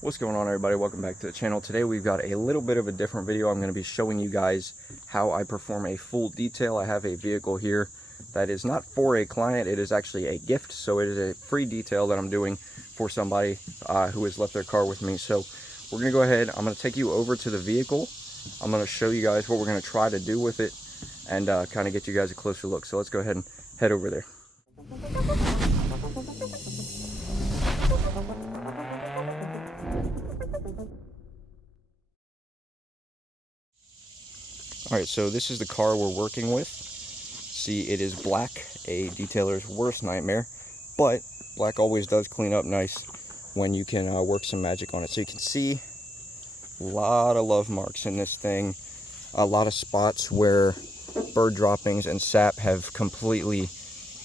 What's going on, everybody? Welcome back to the channel. Today we've got a little bit of a different video. I'm going to be showing you guys how I perform a full detail. I have a vehicle here that is not for a client. It is actually a gift, so it is a free detail that I'm doing for somebody who has left their car with me. So we're going to go ahead. I'm going to take you over to the vehicle. I'm going to show you guys what we're going to try to do with it and kind of get you guys a closer look. So let's go ahead and head over there. Alright, so this is the car we're working with. See, it is black, a detailer's worst nightmare, but black always does clean up nice when you can work some magic on it. So you can see a lot of love marks in this thing, a lot of spots where bird droppings and sap have completely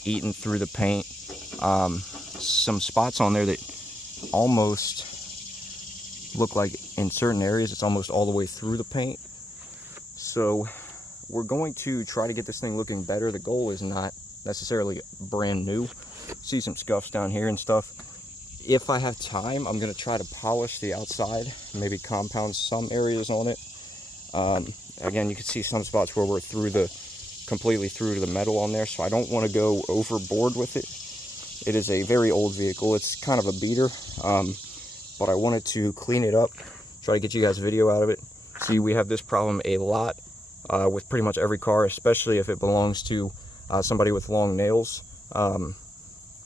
eaten through the paint. Some spots on there that almost look like in certain areas it's almost all the way through the paint. So we're going to try to get this thing looking better. The goal is not necessarily brand new. See some scuffs down here and stuff. If I have time, I'm going to try to polish the outside, maybe compound some areas on it. Again, you can see some spots where we're completely through to the metal on there, so I don't want to go overboard with it. It is a very old vehicle. It's kind of a beater, but I wanted to clean it up, try to get you guys a video out of it. See, we have this problem a lot with pretty much every car, especially if it belongs to somebody with long nails.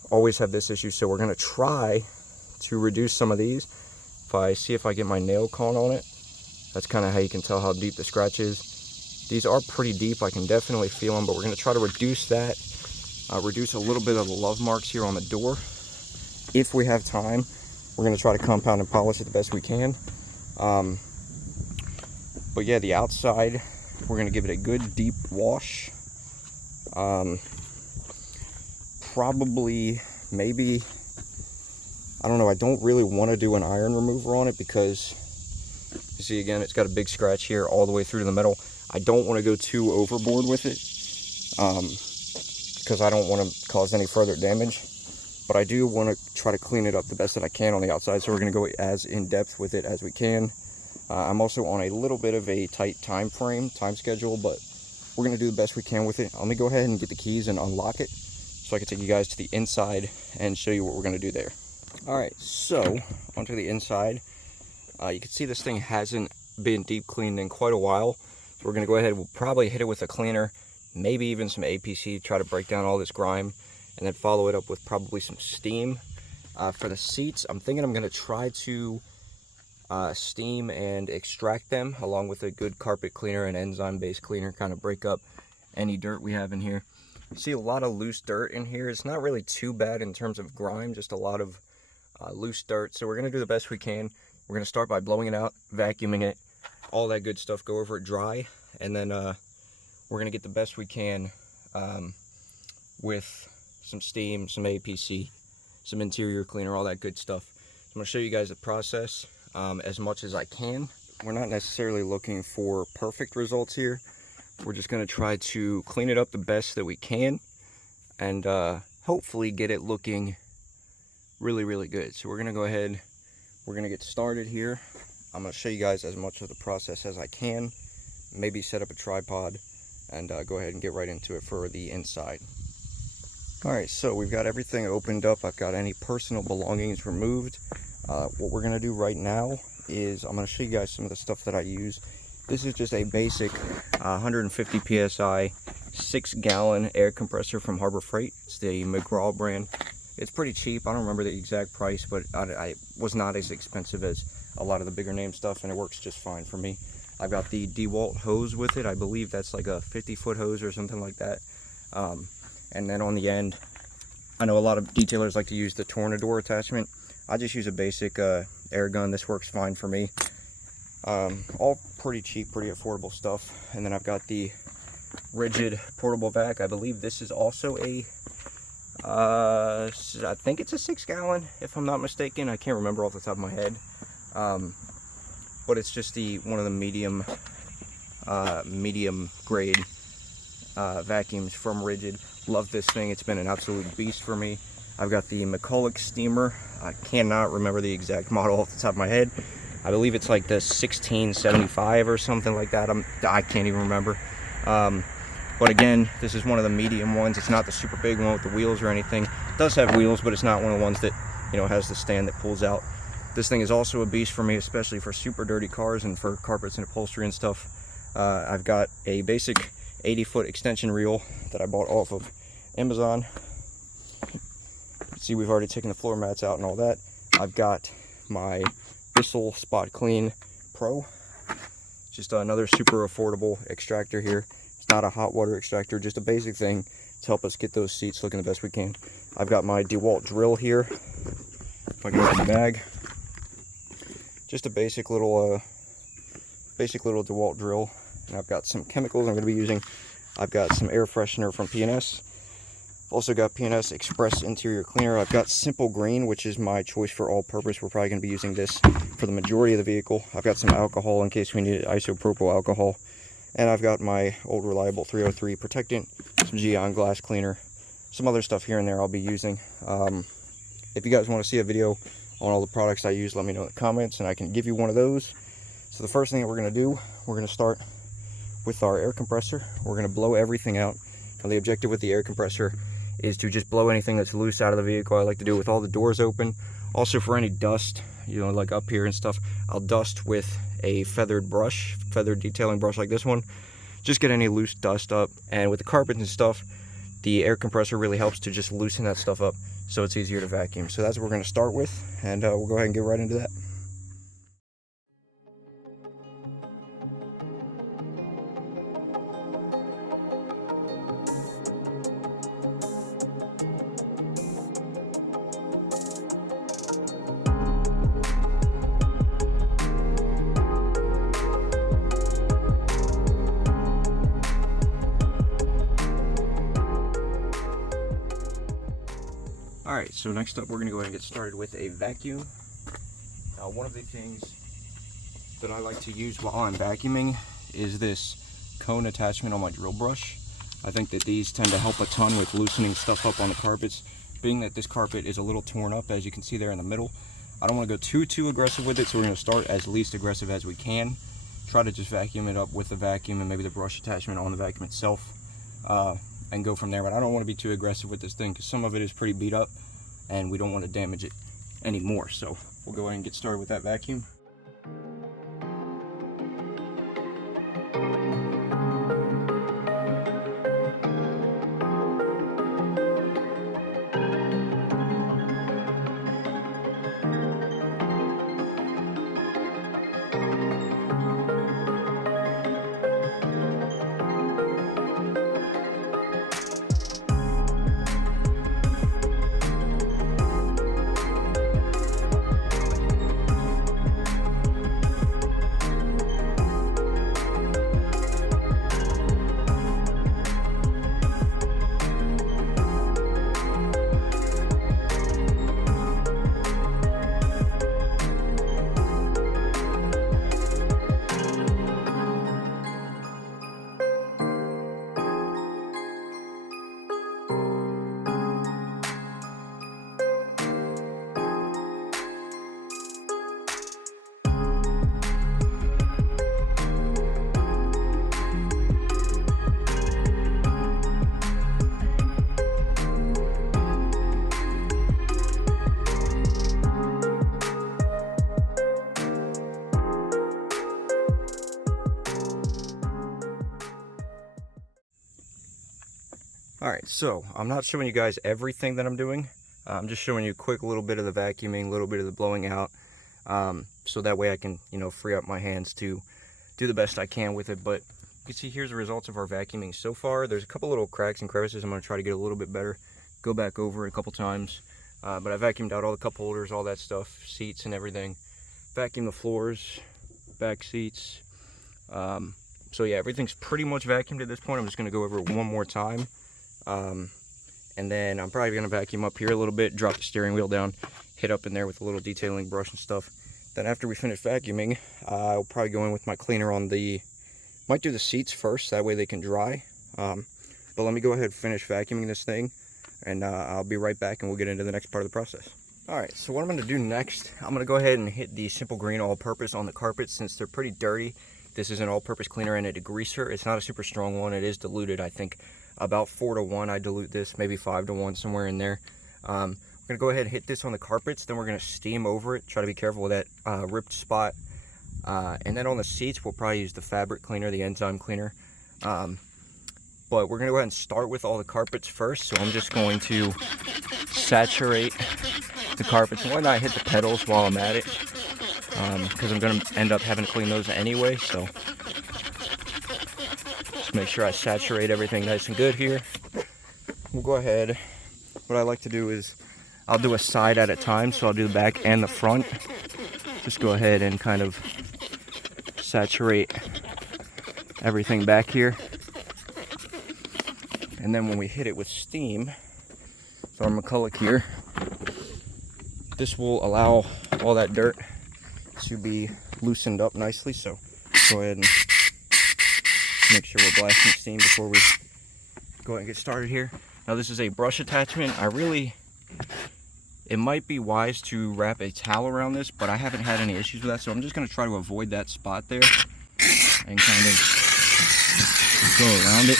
Always have this issue, so we're going to try to reduce some of these. If I get my nail caught on it, that's kind of how you can tell how deep the scratch is. These are pretty deep, I can definitely feel them, but we're going to try to reduce that, reduce a little bit of the love marks here on the door. If we have time, we're going to try to compound and polish it the best we can. But yeah, the outside, we're going to give it a good deep wash. Probably, maybe, I don't know, I don't really want to do an iron remover on it because, you see again, it's got a big scratch here all the way through to the metal. I don't want to go too overboard with it because I don't want to cause any further damage. But I do want to try to clean it up the best that I can on the outside, so we're going to go as in-depth with it as we can. I'm also on a little bit of a tight time schedule, but we're going to do the best we can with it. Let me go ahead and get the keys and unlock it so I can take you guys to the inside and show you what we're going to do there. Alright, so onto the inside. You can see this thing hasn't been deep cleaned in quite a while. So we're going to go ahead, we'll probably hit it with a cleaner, maybe even some APC to try to break down all this grime, and then follow it up with probably some steam. For the seats, I'm thinking I'm going to try to steam and extract them along with a good carpet cleaner and enzyme based cleaner, kind of break up any dirt we have in here. You see a lot of loose dirt in here. It's not really too bad in terms of grime, just a lot of loose dirt. So we're going to do the best we can. We're going to start by blowing it out, vacuuming it, all that good stuff, go over it dry, and then we're going to get the best we can with some steam, some APC, some interior cleaner, all that good stuff. So I'm going to show you guys the process as much as I can. We're not necessarily looking for perfect results here. We're just going to try to clean it up the best that we can and hopefully get it looking really, really good. So we're going to go ahead, we're going to get started here. I'm going to show you guys as much of the process as I can, maybe set up a tripod and go ahead and get right into it for the inside. Alright, so we've got everything opened up. I've got any personal belongings removed. What we're going to do right now is I'm going to show you guys some of the stuff that I use. This is just a basic 150 PSI 6-gallon air compressor from Harbor Freight. It's the McGraw brand. It's pretty cheap. I don't remember the exact price, but I was not as expensive as a lot of the bigger name stuff, and it works just fine for me. I've got the DeWalt hose with it. I believe that's like a 50-foot hose or something like that. And then on the end, I know a lot of detailers like to use the Tornador attachment. I just use a basic air gun. This works fine for me. All pretty cheap, pretty affordable stuff. And then I've got the Ridgid portable vac. I believe this is also a, I think it's a 6-gallon, if I'm not mistaken. I can't remember off the top of my head. But it's just one of the medium grade vacuums from Ridgid. Love this thing. It's been an absolute beast for me. I've got the McCulloch steamer. I cannot remember the exact model off the top of my head. I believe it's like the 1675 or something like that. I can't even remember. But again, this is one of the medium ones. It's not the super big one with the wheels or anything. It does have wheels, but it's not one of the ones that, you know, has the stand that pulls out. This thing is also a beast for me, especially for super dirty cars and for carpets and upholstery and stuff. I've got a basic 80-foot extension reel that I bought off of Amazon. See, we've already taken the floor mats out and all that. I've got my Bissell Spot Clean Pro. Just another super affordable extractor here. It's not a hot water extractor, just a basic thing to help us get those seats looking the best we can. I've got my DeWalt drill here. If I can open the bag. Just a basic little DeWalt drill. And I've got some chemicals I'm going to be using. I've got some air freshener from P&S. Also got P&S Express Interior Cleaner. I've got Simple Green, which is my choice for all purpose. We're probably going to be using this for the majority of the vehicle. I've got some alcohol in case we need isopropyl alcohol. And I've got my old reliable 303 protectant, some Geon glass cleaner, some other stuff here and there I'll be using. If you guys want to see a video on all the products I use, let me know in the comments and I can give you one of those. So the first thing that we're going to do, we're going to start with our air compressor. We're going to blow everything out. Now the objective with the air compressor is to just blow anything that's loose out of the vehicle. I like to do it with all the doors open. Also for any dust, you know, like up here and stuff, I'll dust with a feathered detailing brush like this one. Just get any loose dust up. And with the carpets and stuff, the air compressor really helps to just loosen that stuff up so it's easier to vacuum. So that's what we're going to start with, and we'll go ahead and get right into that. Alright, so next up we're going to go ahead and get started with a vacuum. Now one of the things that I like to use while I'm vacuuming is this cone attachment on my drill brush. I think that these tend to help a ton with loosening stuff up on the carpets. Being that this carpet is a little torn up, as you can see there in the middle, I don't want to go too aggressive with it, so we're going to start as least aggressive as we can. Try to just vacuum it up with the vacuum and maybe the brush attachment on the vacuum itself. And go from there. But I don't want to be too aggressive with this thing because some of it is pretty beat up and we don't want to damage it anymore. So we'll go ahead and get started with that vacuum. Alright, so I'm not showing you guys everything that I'm doing. I'm just showing you a quick little bit of the vacuuming, a little bit of the blowing out, so that way I can, you know, free up my hands to do the best I can with it. But you can see here's the results of our vacuuming so far. There's a couple little cracks and crevices. I'm going to try to get a little bit better, go back over it a couple times. But I vacuumed out all the cup holders, all that stuff, seats and everything. Vacuumed the floors, back seats. So yeah, everything's pretty much vacuumed at this point. I'm just going to go over it one more time. And then I'm probably going to vacuum up here a little bit, drop the steering wheel down, hit up in there with a little detailing brush and stuff. Then after we finish vacuuming, I'll probably go in with my cleaner on the, might do the seats first, that way they can dry. But let me go ahead and finish vacuuming this thing. and I'll be right back and we'll get into the next part of the process. Alright, so what I'm going to do next, I'm going to go ahead and hit the Simple Green all-purpose on the carpet since they're pretty dirty. This is an all-purpose cleaner and a degreaser. It's not a super strong one. It is diluted, I think, about 4 to 1. I dilute this, maybe 5 to 1, somewhere in there. We're going to go ahead and hit this on the carpets. Then we're going to steam over it. Try to be careful with that ripped spot. And then on the seats, we'll probably use the fabric cleaner, the enzyme cleaner. But we're going to go ahead and start with all the carpets first. So I'm just going to saturate the carpets and whatnot, hit the pedals while I'm at it. Because I'm going to end up having to clean those anyway. So just make sure I saturate everything nice and good here. We'll go ahead. What I like to do is I'll do a side at a time. So I'll do the back and the front. Just go ahead and kind of saturate everything back here. And then when we hit it with steam, so our McCulloch here, this will allow all that dirt to be loosened up nicely. So go ahead and make sure we're blasting steam before we go ahead and get started here. Now this is a brush attachment. It might be wise to wrap a towel around this, but I haven't had any issues with that. So I'm just gonna try to avoid that spot there and kind of go around it.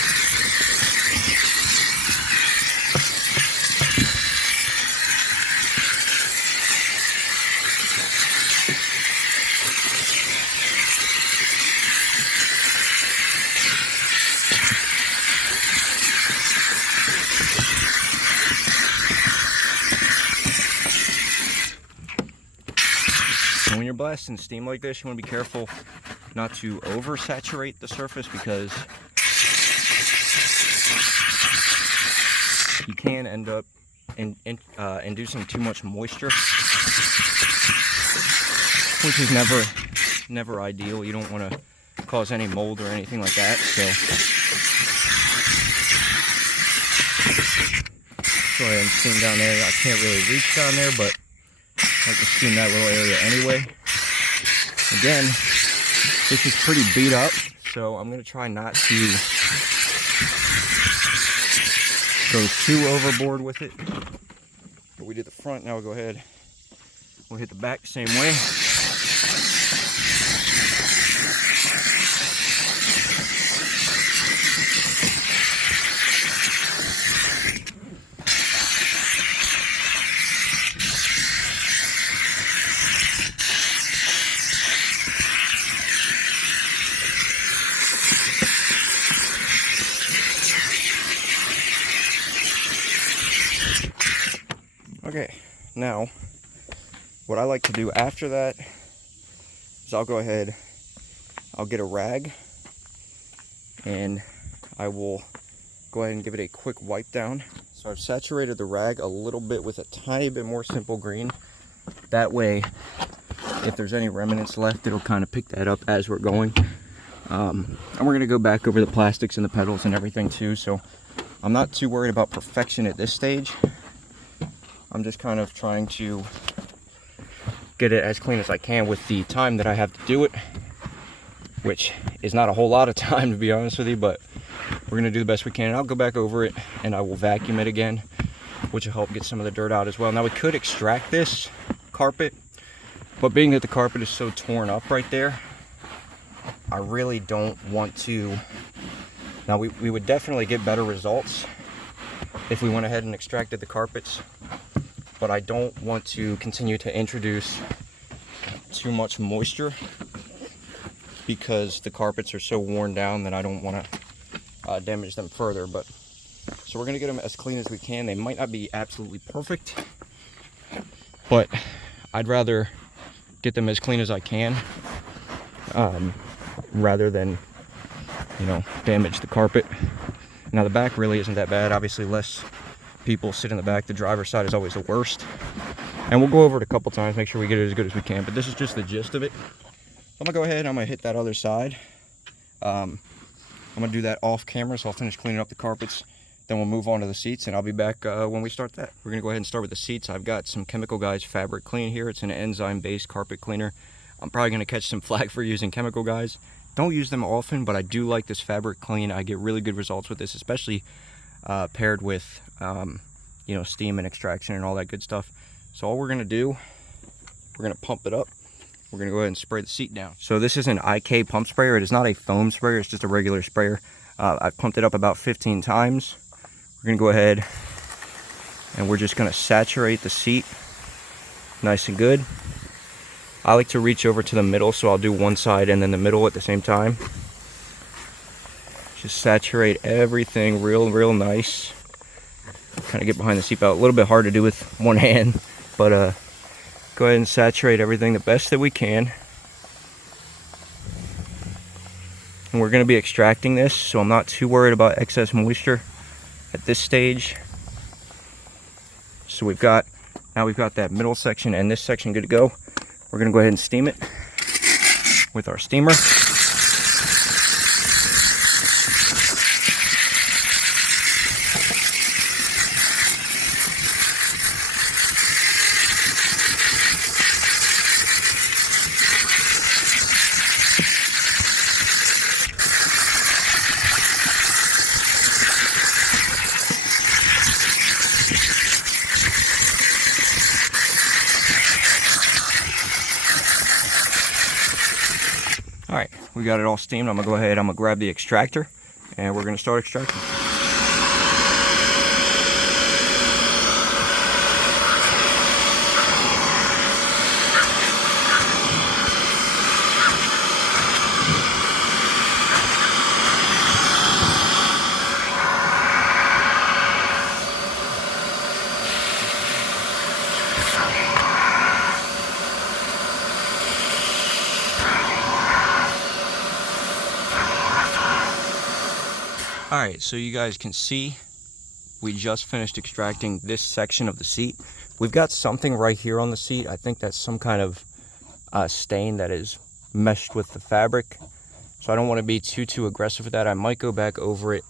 When you're blasting steam like this, you want to be careful not to oversaturate the surface because you can end up inducing too much moisture, which is never ideal. You don't want to cause any mold or anything like that. So go ahead and steam down there. I can't really reach down there, but I like to steam that little area anyway. Again, this is pretty beat up, so I'm going to try not to go too overboard with it. But we did the front, now we'll go ahead. We'll hit the back the same way. Okay, now what I like to do after that is I'll go ahead, I'll get a rag and I will go ahead and give it a quick wipe down. So I've saturated the rag a little bit with a tiny bit more Simple Green. That way, if there's any remnants left, it'll kind of pick that up as we're going. And we're going to go back over the plastics and the pedals and everything too. So I'm not too worried about perfection at this stage. I'm just kind of trying to get it as clean as I can with the time that I have to do it, which is not a whole lot of time, to be honest with you, but we're going to do the best we can. And I'll go back over it and I will vacuum it again, which will help get some of the dirt out as well. Now we could extract this carpet, but being that the carpet is so torn up right there, I really don't want to. Now we would definitely get better results if we went ahead and extracted the carpets, but I don't want to continue to introduce too much moisture because the carpets are so worn down that I don't want to damage them further. But so we're going to get them as clean as we can. They might not be absolutely perfect, but I'd rather get them as clean as I can rather than, you know, damage the carpet. Now the back really isn't that bad. Obviously less people sit in the back. The driver's side is always the worst. And we'll go over it a couple times, make sure we get it as good as we can. But this is just the gist of it. I'm gonna go ahead and I'm gonna hit that other side. I'm gonna do that off camera, so I'll finish cleaning up the carpets. Then we'll move on to the seats and I'll be back when we start that. We're gonna go ahead and start with the seats. I've got some Chemical Guys Fabric Clean here. It's an enzyme-based carpet cleaner. I'm probably gonna catch some flack for using Chemical Guys. Don't use them often, but I do like this Fabric Clean. I get really good results with this, especially paired with you know, steam and extraction and all that good stuff. So all we're gonna do, we're gonna pump it up. We're gonna go ahead and spray the seat down. So this is an IK pump sprayer. It is not a foam sprayer, it's just a regular sprayer. I've pumped it up about 15 times. We're gonna go ahead and we're just gonna saturate the seat nice and good. I like to reach over to the middle, so I'll do one side and then the middle at the same time. Just saturate everything real nice. Kind of get behind the seatbelt. A little bit hard to do with one hand, but go ahead and saturate everything the best that we can. And we're going to be extracting this, so I'm not too worried about excess moisture at this stage. So now we've got that middle section and this section good to go. We're going to go ahead and steam it with our steamer. All right, we got it all steamed. I'm gonna go ahead, I'm gonna grab the extractor and we're gonna start extracting. Alright, so you guys can see we just finished extracting this section of the seat. We've got something right here on the seat. I think that's some kind of stain that is meshed with the fabric. So I don't want to be too aggressive with that. I might go back over it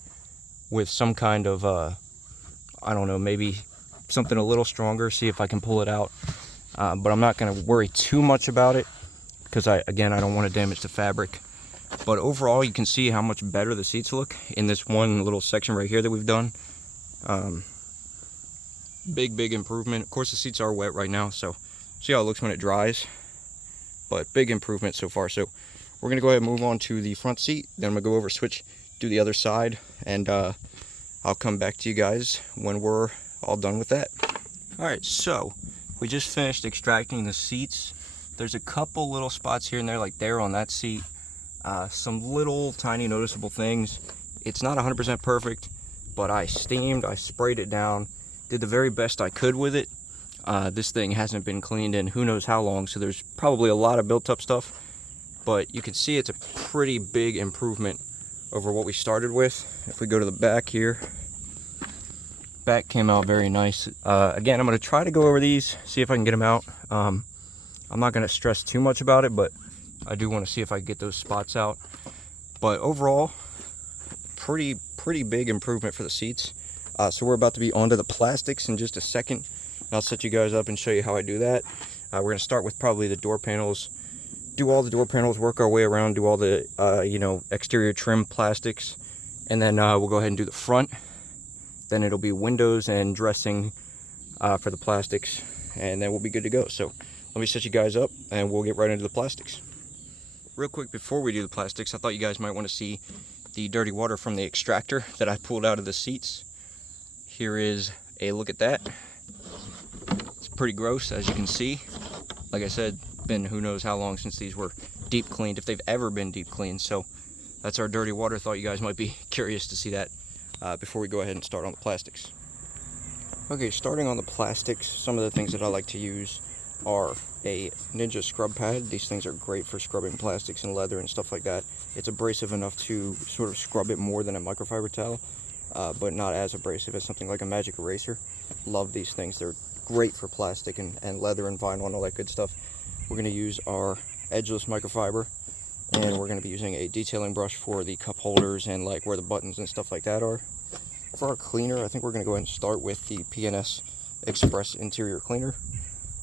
with some kind of, I don't know, maybe something a little stronger, see if I can pull it out. But I'm not going to worry too much about it because, again, I don't want to damage the fabric. But overall, you can see how much better the seats look in this one little section right here that we've done. Big improvement. Of course, the seats are wet right now, so see how it looks when it dries. But big improvement so far. So we're going to go ahead and move on to the front seat. Then I'm going to go over, switch, do the other side, and I'll come back to you guys when we're all done with that. Alright, so we just finished extracting the seats. There's a couple little spots here and there, like there on that seat. Some little tiny noticeable things. It's not 100% perfect, but I steamed, I sprayed it down, did the very best I could with it. This thing hasn't been cleaned in who knows how long, so there's probably a lot of built up stuff, but you can see it's a pretty big improvement over what we started with. If we go to the back here, back came out very nice. Again, I'm going to try to go over these, see if I can get them out. I'm not going to stress too much about it, but I do want to see if I can get those spots out. But overall, pretty big improvement for the seats. So we're about to be onto the plastics in just a second. I'll set you guys up and show you how I do that. We're going to start with probably the door panels. Do all the door panels, work our way around, do all the you know, exterior trim plastics, and then we'll go ahead and do the front. Then it'll be windows and dressing for the plastics, and then we'll be good to go. So let me set you guys up and we'll get right into the plastics. Real quick before we do the plastics, I thought you guys might want to see the dirty water from the extractor that I pulled out of the seats. Here is a look at that. It's pretty gross, as you can see. Like I said, been who knows how long since these were deep cleaned, if they've ever been deep cleaned. So that's our dirty water. Thought you guys might be curious to see that before we go ahead and start on the plastics. Okay, starting on the plastics, some of the things that I like to use are a Ninja scrub pad. These things are great for scrubbing plastics and leather and stuff like that. It's abrasive enough to sort of scrub it more than a microfiber towel, but not as abrasive as something like a Magic Eraser. Love these things. They're great for plastic and leather and vinyl and all that good stuff. We're going to use our edgeless microfiber, and we're going to be using a detailing brush for the cup holders and like where the buttons and stuff like that are. For our cleaner, I think we're going to go ahead and start with the P&S Express Interior Cleaner.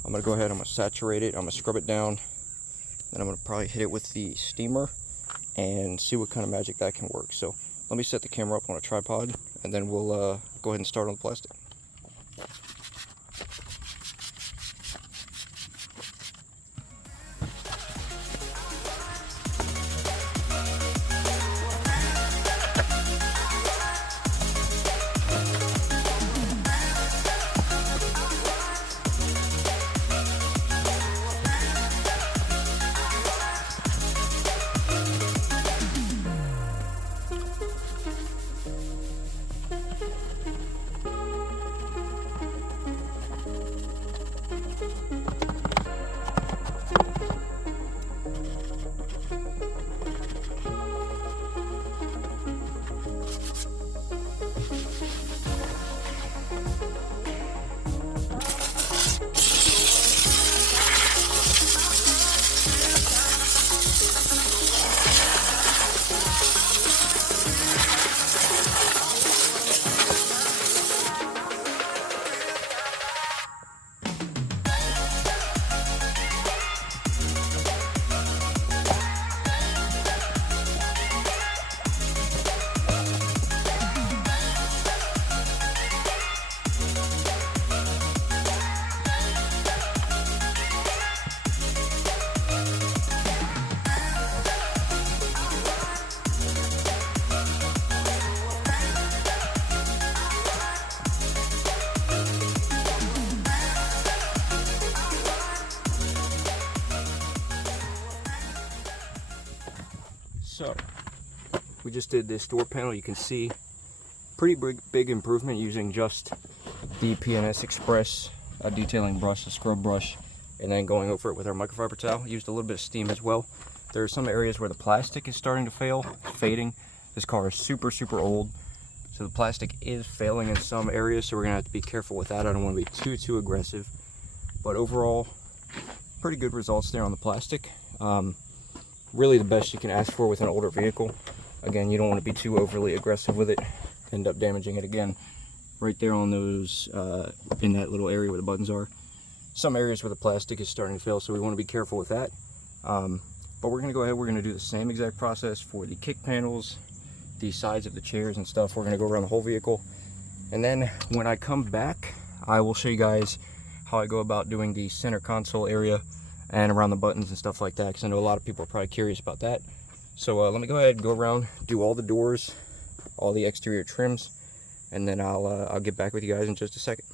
I'm going to go ahead, I'm going to saturate it, I'm going to scrub it down, then I'm going to probably hit it with the steamer and see what kind of magic that can work. So let me set the camera up on a tripod, and then we'll go ahead and start on the plastic. So, we just did this door panel. You can see pretty big improvement using just the P&S Express detailing brush, a scrub brush, and then going over it with our microfiber towel. Used a little bit of steam as well. There are some areas where the plastic is starting to fading. This car is super old, so the plastic is failing in some areas, so we're gonna have to be careful with that. I don't want to be too aggressive, but overall pretty good results there on the plastic. Really the best you can ask for with an older vehicle. Again, you don't want to be too overly aggressive with it, end up damaging it again. Right there on those, in that little area where the buttons are. Some areas where the plastic is starting to fail, so we want to be careful with that. But we're going to go ahead, we're going to do the same exact process for the kick panels, the sides of the chairs and stuff. We're going to go around the whole vehicle. And then when I come back, I will show you guys how I go about doing the center console area and around the buttons and stuff like that, because I know a lot of people are probably curious about that. So let me go ahead and go around, do all the doors, all the exterior trims, and then I'll get back with you guys in just a second.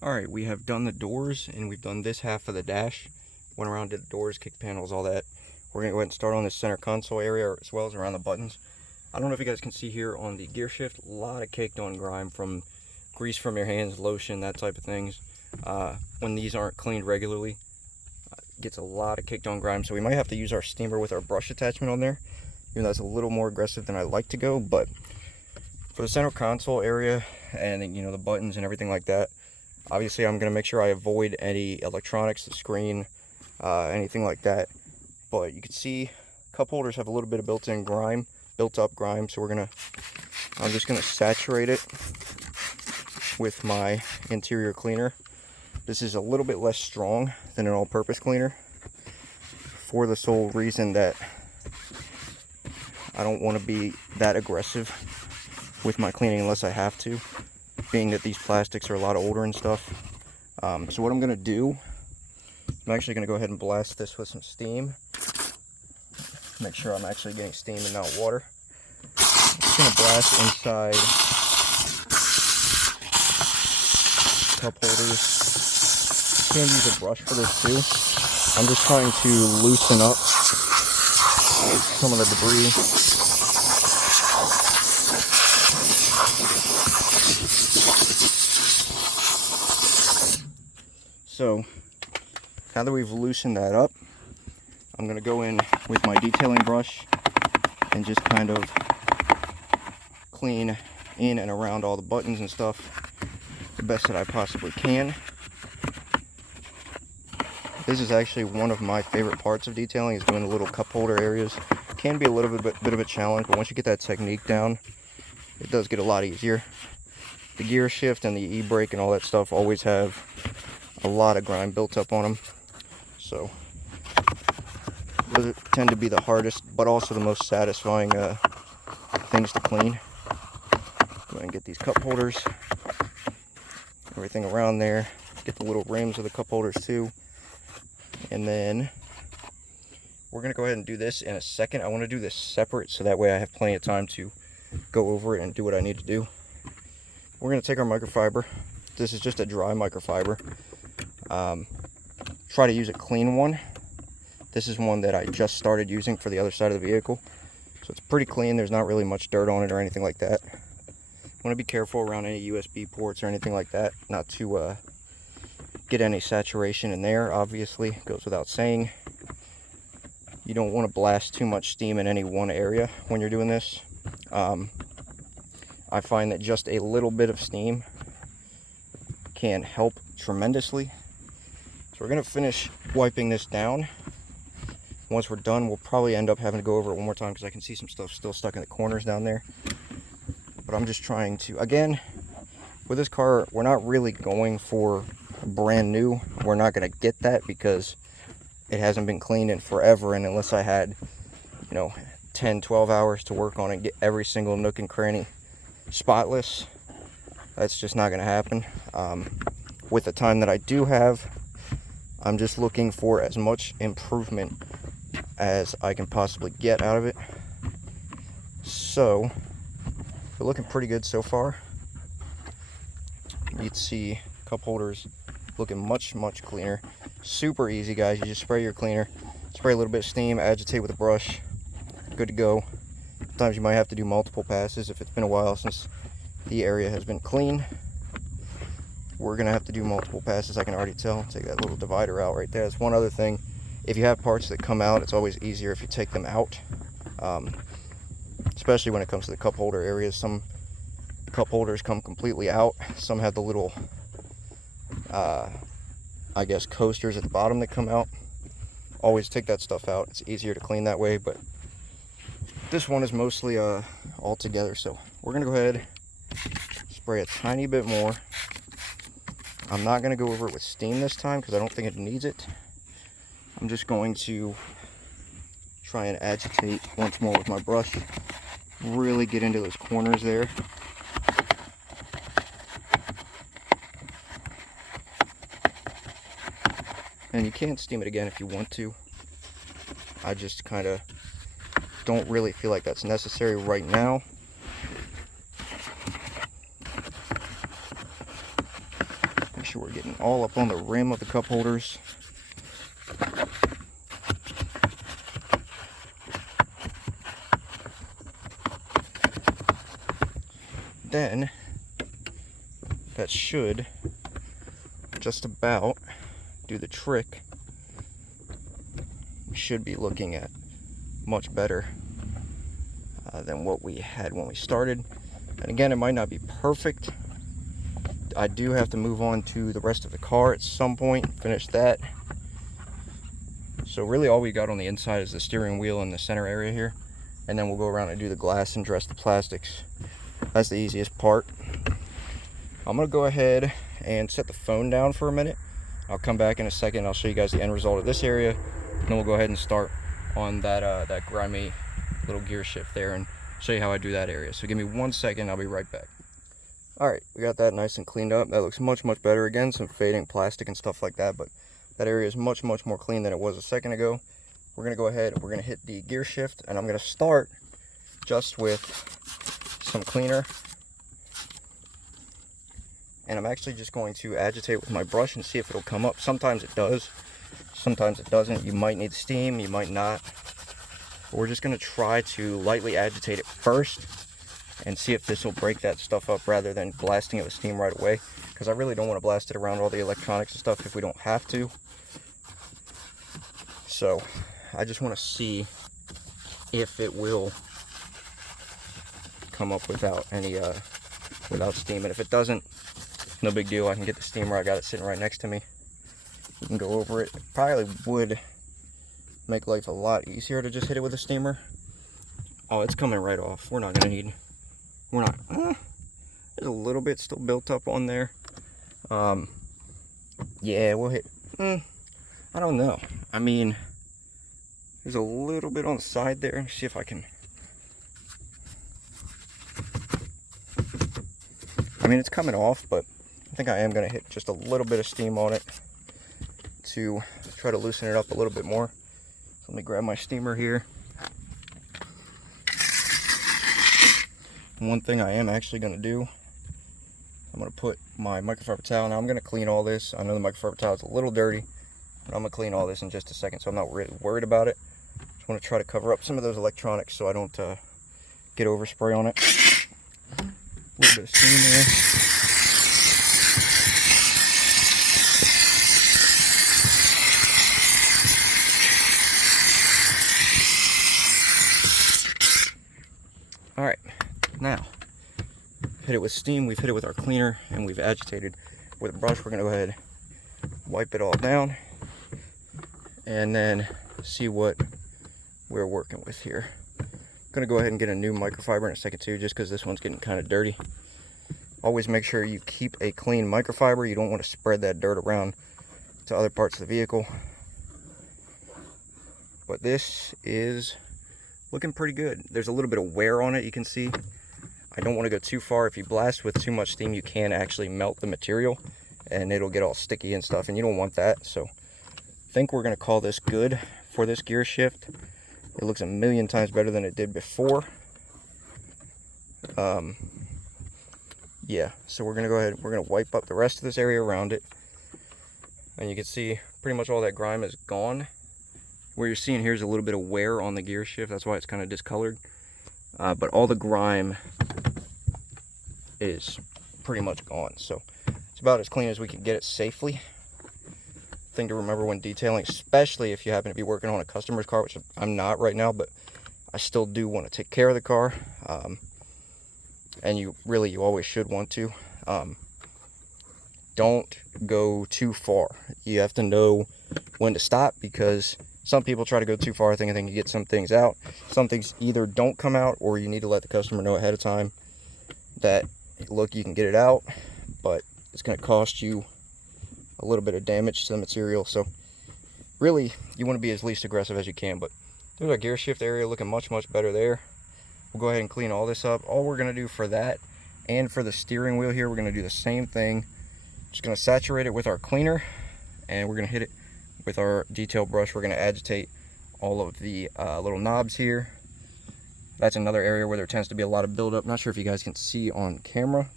Alright, we have done the doors and we've done this half of the dash. Went around, did the doors, kick panels, all that. We're going to go ahead and start on the center console area as well as around the buttons. I don't know if you guys can see here on the gear shift, a lot of caked on grime from grease from your hands, lotion, that type of things. When these aren't cleaned regularly, gets a lot of caked on grime, so we might have to use our steamer with our brush attachment on there, even though that's a little more aggressive than I like to go. But for the center console area and, you know, the buttons and everything like that, obviously I'm going to make sure I avoid any electronics, the screen, anything like that. But you can see cup holders have a little bit of built-up grime, so I'm just going to saturate it with my interior cleaner. This is a little bit less strong than an all-purpose cleaner for the sole reason that I don't want to be that aggressive with my cleaning unless I have to, being that these plastics are a lot older and stuff. So what I'm going to do, I'm actually going to go ahead and blast this with some steam. Make sure I'm actually getting steam and not water. I'm just going to blast inside cup holders. You can use a brush for this too. I'm just trying to loosen up some of the debris. So now that we've loosened that up, I'm going to go in with my detailing brush and just kind of clean in and around all the buttons and stuff the best that I possibly can. This is actually one of my favorite parts of detailing, is doing the little cup holder areas. Can be a little bit of a challenge, but once you get that technique down, it does get a lot easier. The gear shift and the e-brake and all that stuff always have a lot of grime built up on them, so those tend to be the hardest but also the most satisfying things to clean. Go ahead and get these cup holders. everything around there. Get the little rims of the cup holders too. And then we're going to go ahead and do this in a second. I want to do this separate so that way I have plenty of time to go over it and do what I need to do. We're going to take our microfiber. This is just a dry microfiber. Try to use a clean one. This is one that I just started using for the other side of the vehicle. So it's pretty clean. There's not really much dirt on it or anything like that. Want to be careful around any USB ports or anything like that, not to get any saturation in there. Obviously, goes without saying. You don't want to blast too much steam in any one area when you're doing this. I find that just a little bit of steam can help tremendously. So we're going to finish wiping this down. Once we're done, we'll probably end up having to go over it one more time because I can see some stuff still stuck in the corners down there. But I'm just trying to, again, with this car, we're not really going for brand new. We're not going to get that because it hasn't been cleaned in forever. And unless I had, 10, 12 hours to work on it, get every single nook and cranny spotless, that's just not going to happen. With the time that I do have, I'm just looking for as much improvement as I can possibly get out of it. So we're looking pretty good so far. You'd see cup holders looking much cleaner. Super easy, guys. You just spray your cleaner, spray a little bit of steam, agitate with a brush, good to go. Sometimes you might have to do multiple passes if it's been a while since the area has been clean. We're gonna have to do multiple passes, I can already tell. Take that little divider out right there. That's one other thing. If you have parts that come out, it's always easier if you take them out. Especially when it comes to the cup holder areas. Some cup holders come completely out. Some have the little, I guess, coasters at the bottom that come out. Always take that stuff out. It's easier to clean that way, but this one is mostly all together. So we're gonna go ahead, spray a tiny bit more. I'm not going to go over it with steam this time because I don't think it needs it. I'm just going to try and agitate once more with my brush. Really get into those corners there. And you can steam it again if you want to. I just kind of don't really feel like that's necessary right now. We're getting all up on the rim of the cup holders. Then that should just about do the trick. We should be looking at much better than what we had when we started. And again, it might not be perfect. I do have to move on to the rest of the car at some point, finish that. So really all we got on the inside is the steering wheel and the center area here. And then we'll go around and do the glass and dress the plastics. That's the easiest part. I'm gonna go ahead and set the phone down for a minute. I'll come back in a second. I'll show you guys the end result of this area. And then we'll go ahead and start on that, that grimy little gear shift there and show you how I do that area. So give me 1 second, I'll be right back. Alright, we got that nice and cleaned up. That looks much better. Again, some fading plastic and stuff like that, but that area is much more clean than it was a second ago. We're going to go ahead and we're going to hit the gear shift, and I'm going to start just with some cleaner. And I'm actually just going to agitate with my brush and see if it'll come up. Sometimes it does, sometimes it doesn't. You might need steam, you might not. But we're just going to try to lightly agitate it first and see if this will break that stuff up rather than blasting it with steam right away, because I really don't want to blast it around all the electronics and stuff if we don't have to. So I just want to see if it will come up without any without steam, and if it doesn't, no big deal. I can get the steamer. I got it sitting right next to me. We can go over it. It probably would make life a lot easier to just hit it with a steamer. Oh, it's coming right off. We're not gonna need. We're not. There's a little bit still built up on there. Yeah, we'll hit. I don't know. I mean, there's a little bit on the side there. See if I can. I mean, it's coming off, but think I am going to hit just a little bit of steam on it to try to loosen it up a little bit more. So let me grab my steamer here. One thing I am actually going to do, I'm going to put my microfiber towel. Now I'm going to clean all this. I know the microfiber towel is a little dirty, but I'm going to clean all this in just a second, so I'm not really worried about it. Just want to try to cover up some of those electronics so I don't get overspray on it. A little bit of steam there. All right, now hit it with steam, we've hit it with our cleaner, and we've agitated with a brush. We're gonna go ahead, wipe it all down, and then see what we're working with here. I'm gonna go ahead and get a new microfiber in a second too, just because this one's getting kind of dirty. Always make sure you keep a clean microfiber. You don't want to spread that dirt around to other parts of the vehicle. But this is looking pretty good. There's a little bit of wear on it, you can see. I don't want to go too far. If you blast with too much steam, you can actually melt the material and it'll get all sticky and stuff, and you don't want that. So I think we're going to call this good for this gear shift. It looks a million times better than it did before. Yeah, so we're going to go ahead, we're going to wipe up the rest of this area around it. And you can see pretty much all that grime is gone. Where you're seeing here is a little bit of wear on the gear shift. That's why it's kind of discolored. But all the grime is pretty much gone. So it's about as clean as we can get it safely. Thing to remember when detailing, especially if you happen to be working on a customer's car, which I'm not right now, but I still do want to take care of the car. And you always should want to. Don't go too far. You have to know when to stop, because some people try to go too far thinking you get some things out. Some things either don't come out, or you need to let the customer know ahead of time that, look, you can get it out, but it's going to cost you a little bit of damage to the material. So really, you want to be as least aggressive as you can. But there's our gear shift area looking much better there. We'll go ahead and clean all this up. All we're going to do for that and for the steering wheel here, we're going to do the same thing. Just going to saturate it with our cleaner, and we're going to hit it with our detail brush. We're going to agitate all of the little knobs here. That's another area where there tends to be a lot of buildup. Not sure if you guys can see on camera.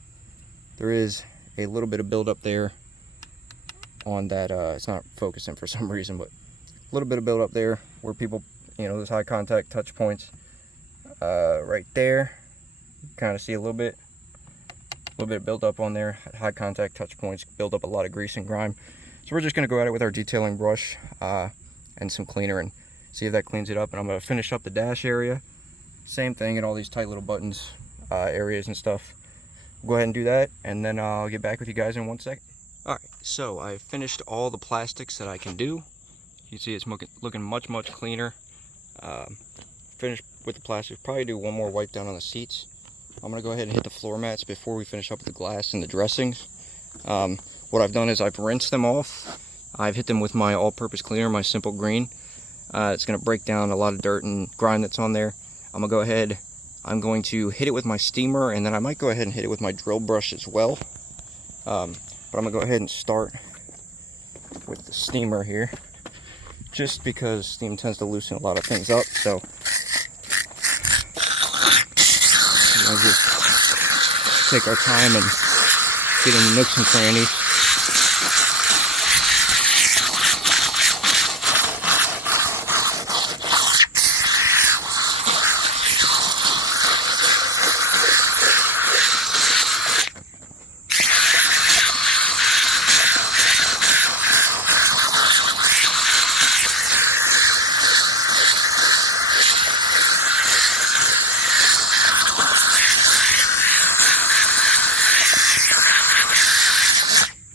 There is a little bit of buildup there on that. It's not focusing for some reason, but a little bit of buildup there where people, those high contact touch points right there. You kind of see a little bit of buildup on there. High contact touch points build up a lot of grease and grime. So we're just going to go at it with our detailing brush and some cleaner and see if that cleans it up. And I'm going to finish up the dash area. Same thing in all these tight little buttons areas and stuff. We'll go ahead and do that, and then I'll get back with you guys in 1 second. Alright, so I finished all the plastics that I can do. You see it's looking much cleaner. Finished with the plastics. Probably do one more wipe down on the seats. I'm going to go ahead and hit the floor mats before we finish up with the glass and the dressings. What I've done is I've rinsed them off. I've hit them with my all-purpose cleaner, my Simple Green. It's going to break down a lot of dirt and grime that's on there. I'm going to go ahead, I'm going to hit it with my steamer, and then I might go ahead and hit it with my drill brush as well. But I'm going to go ahead and start with the steamer here, just because steam tends to loosen a lot of things up. So we'll just take our time and get in the nooks and crannies.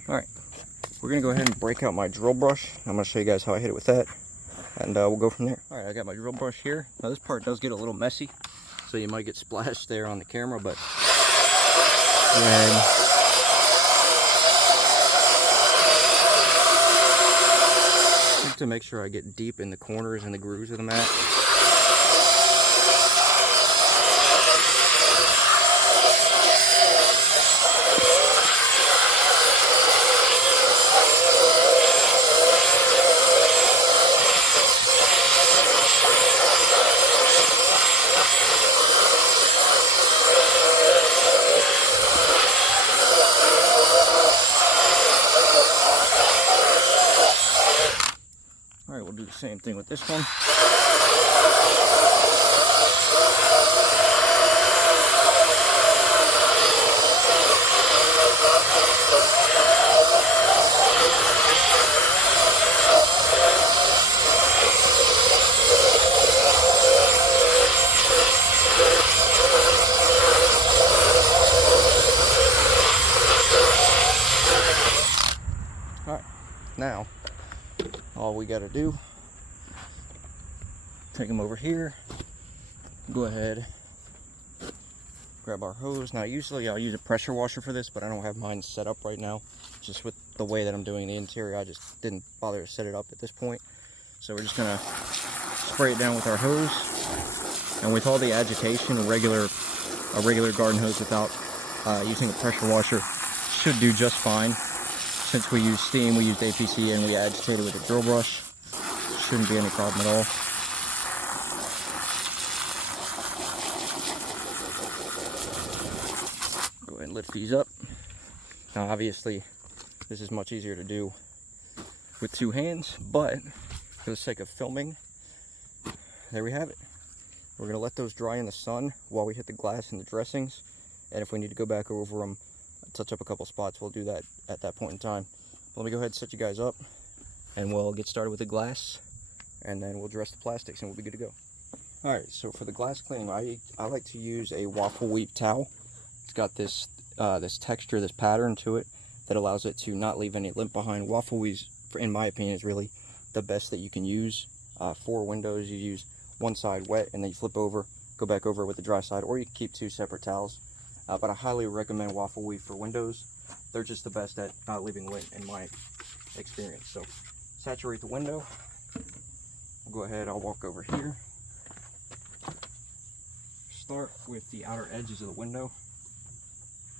Alright, we're going to go ahead and break out my drill brush. I'm going to show you guys how I hit it with that, and we'll go from there. Alright, I got my drill brush here. Now this part does get a little messy, so you might get splashed there on the camera, but just to make sure I get deep in the corners and the grooves of the mat. thing with this one. Alright, now all we got to do, take them over here, go ahead, grab our hose. Now usually I'll use a pressure washer for this, but I don't have mine set up right now. Just with the way that I'm doing the interior, I just didn't bother to set it up at this point. So we're just gonna spray it down with our hose. And with all the agitation, a regular garden hose without using a pressure washer should do just fine. Since we use steam, we used APC, and we agitated with a drill brush. Shouldn't be any problem at all. Go ahead and lift these up. Now obviously this is much easier to do with two hands, but for the sake of filming, there we have it. We're gonna let those dry in the sun while we hit the glass and the dressings, and if we need to go back over them, touch up a couple spots, we'll do that at that point in time. Let me go ahead and set you guys up, and we'll get started with the glass, and then we'll dress the plastics and we'll be good to go. Alright, so for the glass cleaning, I like to use a waffle weave towel. It's got this this texture, this pattern to it that allows it to not leave any lint behind. Waffle weaves, in my opinion, is really the best that you can use. For windows, you use one side wet and then you flip over, go back over with the dry side, or you can keep two separate towels. But I highly recommend waffle weave for windows. They're just the best at not leaving lint in my experience. So saturate the window. We'll go ahead, I'll walk over here. Start with the outer edges of the window.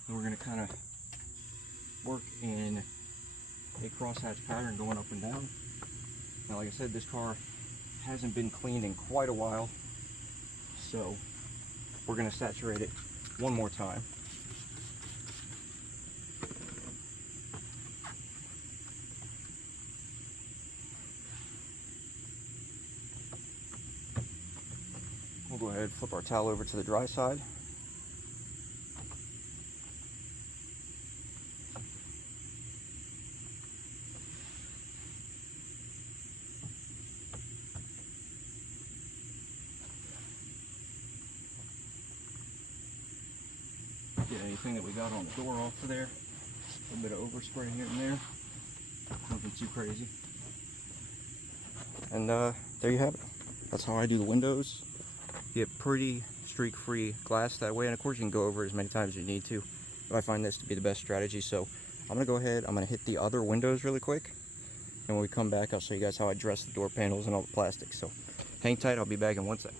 And we're gonna kind of work in a crosshatch pattern going up and down. Now, like I said, this car hasn't been cleaned in quite a while, so we're gonna saturate it one more time. We'll go ahead and flip our towel over to the dry side. Get anything that we got on the door off of there. A little bit of overspray here and there. Nothing too crazy. And there you have it. That's how I do the windows. You get pretty streak-free glass that way, and of course you can go over it as many times as you need to. But I find this to be the best strategy. So I'm gonna go ahead, I'm gonna hit the other windows really quick, and when we come back I'll show you guys how I dress the door panels and all the plastics. So hang tight, I'll be back in one sec.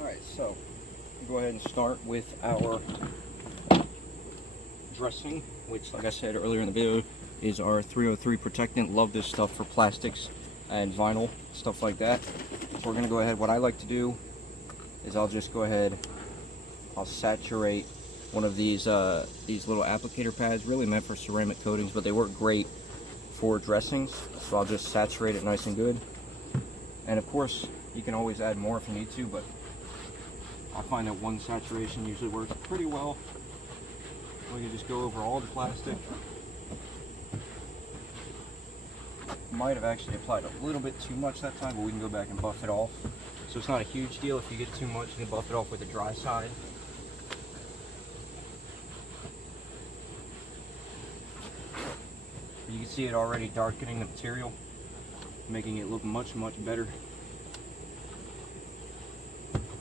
Alright, so go ahead and start with our dressing, which, like I said earlier in the video, is our 303 protectant. Love this stuff for plastics and vinyl, stuff like that. So we're gonna go ahead, what I like to do is I'll just go ahead, I'll saturate one of these little applicator pads, really meant for ceramic coatings, but they work great for dressings. So I'll just saturate it nice and good. And of course, you can always add more if you need to, but I find that one saturation usually works pretty well. We can just go over all the plastic. Might have actually applied a little bit too much that time, but we can go back and buff it off. So it's not a huge deal. If you get too much, you can buff it off with the dry side. You can see it already darkening the material, making it look much, much better.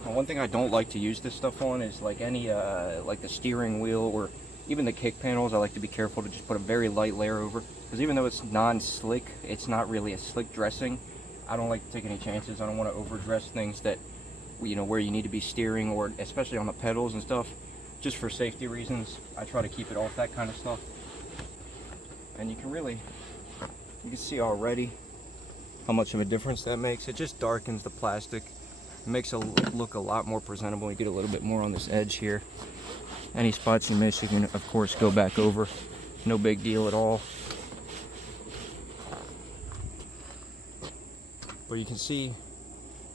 Now, one thing I don't like to use this stuff on is like any like the steering wheel or even the kick panels. I like to be careful to just put a very light layer over, because even though it's non-slick, it's not really a slick dressing. I don't like to take any chances. I don't want to overdress things that, you know, where you need to be steering, or especially on the pedals and stuff. Just for safety reasons, I try to keep it off that kind of stuff. And you can see already how much of a difference that makes. It just darkens the plastic. It makes it look a lot more presentable. You get a little bit more on this edge here. Any spots you miss, you can of course go back over. No big deal at all. But you can see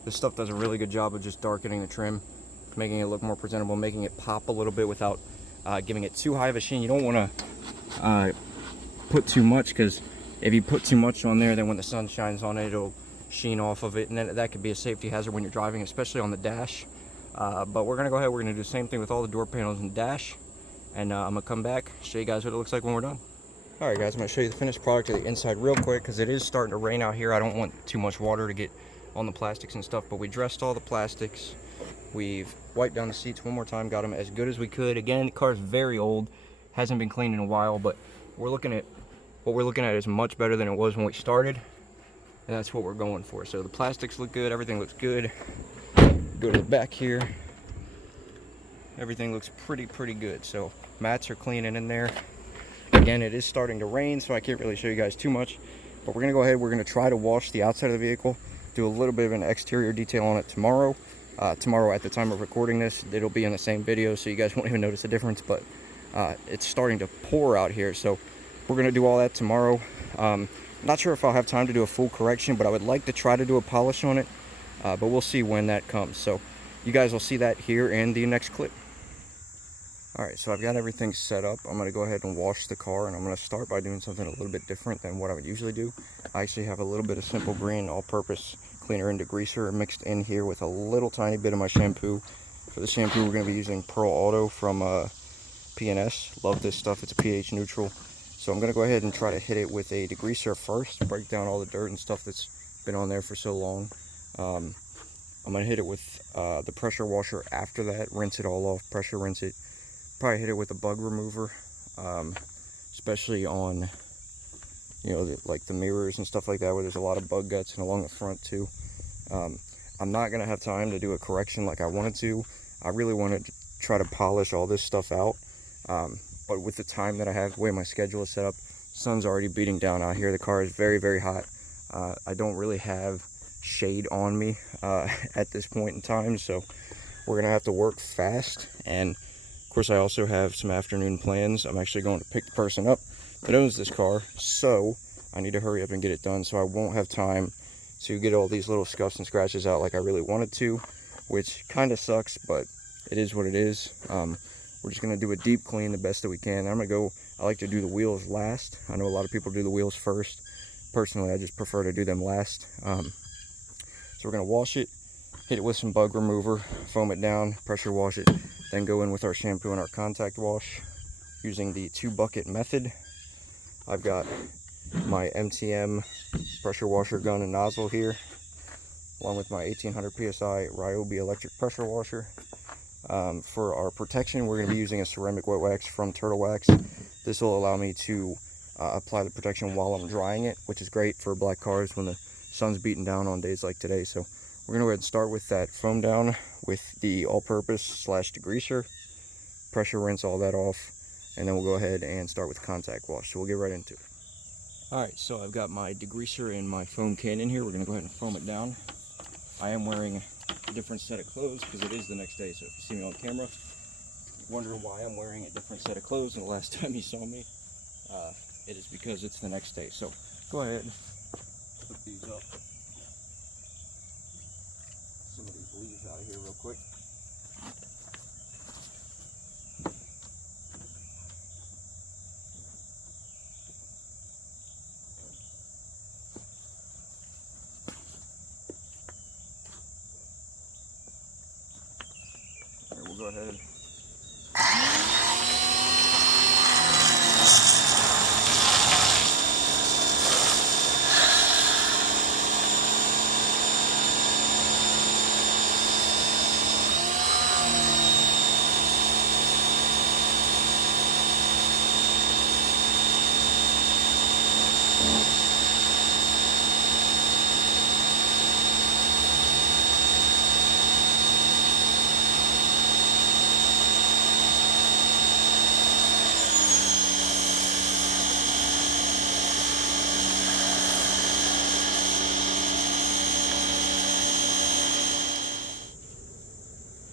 this stuff does a really good job of just darkening the trim, making it look more presentable, making it pop a little bit without giving it too high of a sheen. You don't want to put too much, because if you put too much on there, then when the sun shines on it, it'll sheen off of it, and then that could be a safety hazard when you're driving, especially on the dash. But we're gonna go ahead, we're gonna do the same thing with all the door panels and dash, and I'm gonna come back, show you guys what it looks like when we're done. All right guys, I'm gonna show you the finished product of the inside real quick, because it is starting to rain out here. I don't want too much water to get on the plastics and stuff, but we dressed all the plastics. We've wiped down the seats one more time, got them as good as we could. Again, the car's very old, hasn't been cleaned in a while, but what we're looking at is much better than it was when we started, and that's what we're going for. So the plastics look good, everything looks good. Go to the back here, everything looks pretty good. So mats are cleaning in there. Again, it is starting to rain, so I can't really show you guys too much, but we're gonna go ahead, we're gonna try to wash the outside of the vehicle, do a little bit of an exterior detail on it tomorrow. Tomorrow at the time of recording this, it'll be in the same video, so you guys won't even notice a difference, but it's starting to pour out here, so we're gonna do all that tomorrow. Not sure if I'll have time to do a full correction, but I would like to try to do a polish on it, but we'll see when that comes. So you guys will see that here in the next clip. Alright, so I've got everything set up. I'm going to go ahead and wash the car, and I'm going to start by doing something a little bit different than what I would usually do. I actually have a little bit of Simple Green all-purpose cleaner and degreaser mixed in here with a little tiny bit of my shampoo. For the shampoo, we're going to be using Pearl Auto from P&S. Love this stuff. It's pH neutral. So I'm going to go ahead and try to hit it with a degreaser first, break down all the dirt and stuff that's been on there for so long. I'm going to hit it with the pressure washer after that, rinse it all off, pressure rinse it. Probably hit it with a bug remover, especially on, you know, like the mirrors and stuff like that, where there's a lot of bug guts, and along the front too. I'm not going to have time to do a correction like I wanted to. I really wanted to try to polish all this stuff out, but with the time that I have, the way my schedule is set up, sun's already beating down out here. The car is very hot. I don't really have shade on me at this point in time, so we're gonna have to work fast. And of course, I also have some afternoon plans. I'm actually going to pick the person up that owns this car, so I need to hurry up and get it done, so I won't have time to get all these little scuffs and scratches out like I really wanted to, which kind of sucks, but it is what it is. We're just gonna do a deep clean the best that we can. I like to do the wheels last. I know a lot of people do the wheels first. Personally, I just prefer to do them last. So we're gonna wash it, hit it with some bug remover, foam it down, pressure wash it, then go in with our shampoo and our contact wash using the 2-bucket method. I've got my MTM pressure washer gun and nozzle here, along with my 1800 PSI Ryobi electric pressure washer. For our protection, we're going to be using a ceramic wet wax from Turtle Wax. This will allow me to apply the protection while I'm drying it, which is great for black cars when the sun's beating down on days like today. So we're going to go ahead and start with that foam down with the all-purpose / degreaser, pressure rinse all that off, and then we'll go ahead and start with contact wash. So we'll get right into it. Alright, so I've got my degreaser and my foam can in here. We're going to go ahead and foam it down. I am wearing a different set of clothes because it is the next day, so if you see me on camera, wondering why I'm wearing a different set of clothes than the last time you saw me, it is because it's the next day. So go ahead, flip these up. Some of these leaves out of here real quick. All right, we'll go ahead.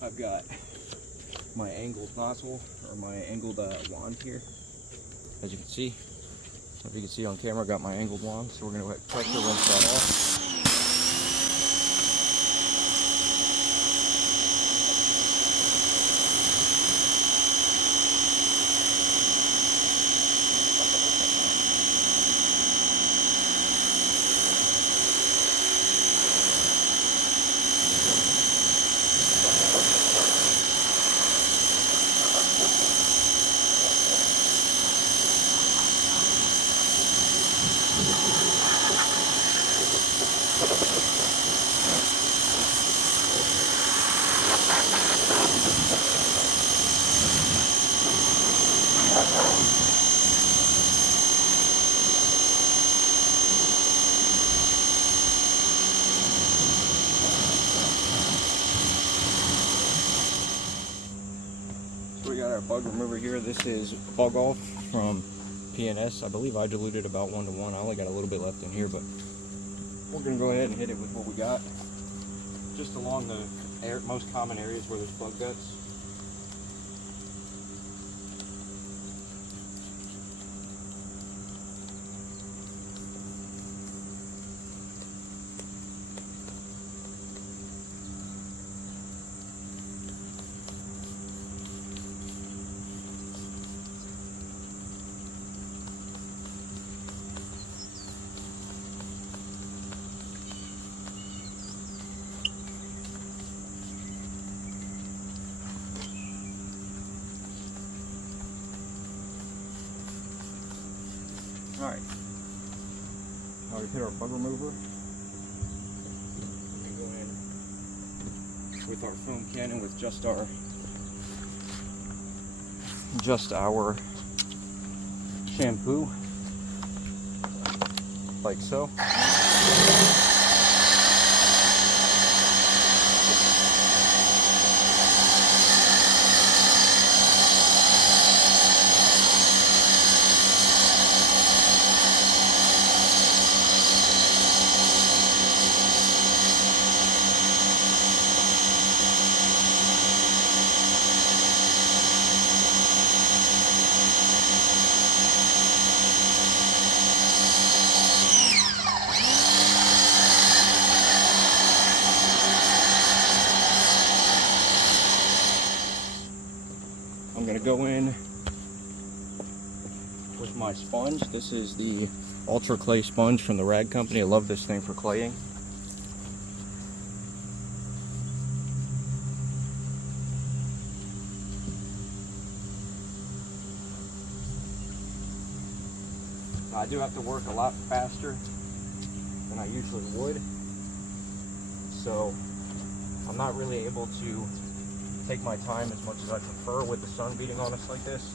I've got my angled nozzle, or my angled wand here. As you can see, if you can see on camera, I got my angled wand, so we're going to pressure rinse that off. bug remover here. This is Bug Off from PNS. I believe I diluted about 1 to 1. I only got a little bit left in here, but we're gonna go ahead and hit it with what we got, just along the most common areas where there's bug guts. Alright, now we hit our bug remover. We go in with our foam cannon with just our shampoo, like so. I'm gonna go in with my sponge. This is the Ultra Clay sponge from the Rag Company. I love this thing for claying. Now, I do have to work a lot faster than I usually would, so I'm not really able to take my time as much as I prefer with the sun beating on us like this.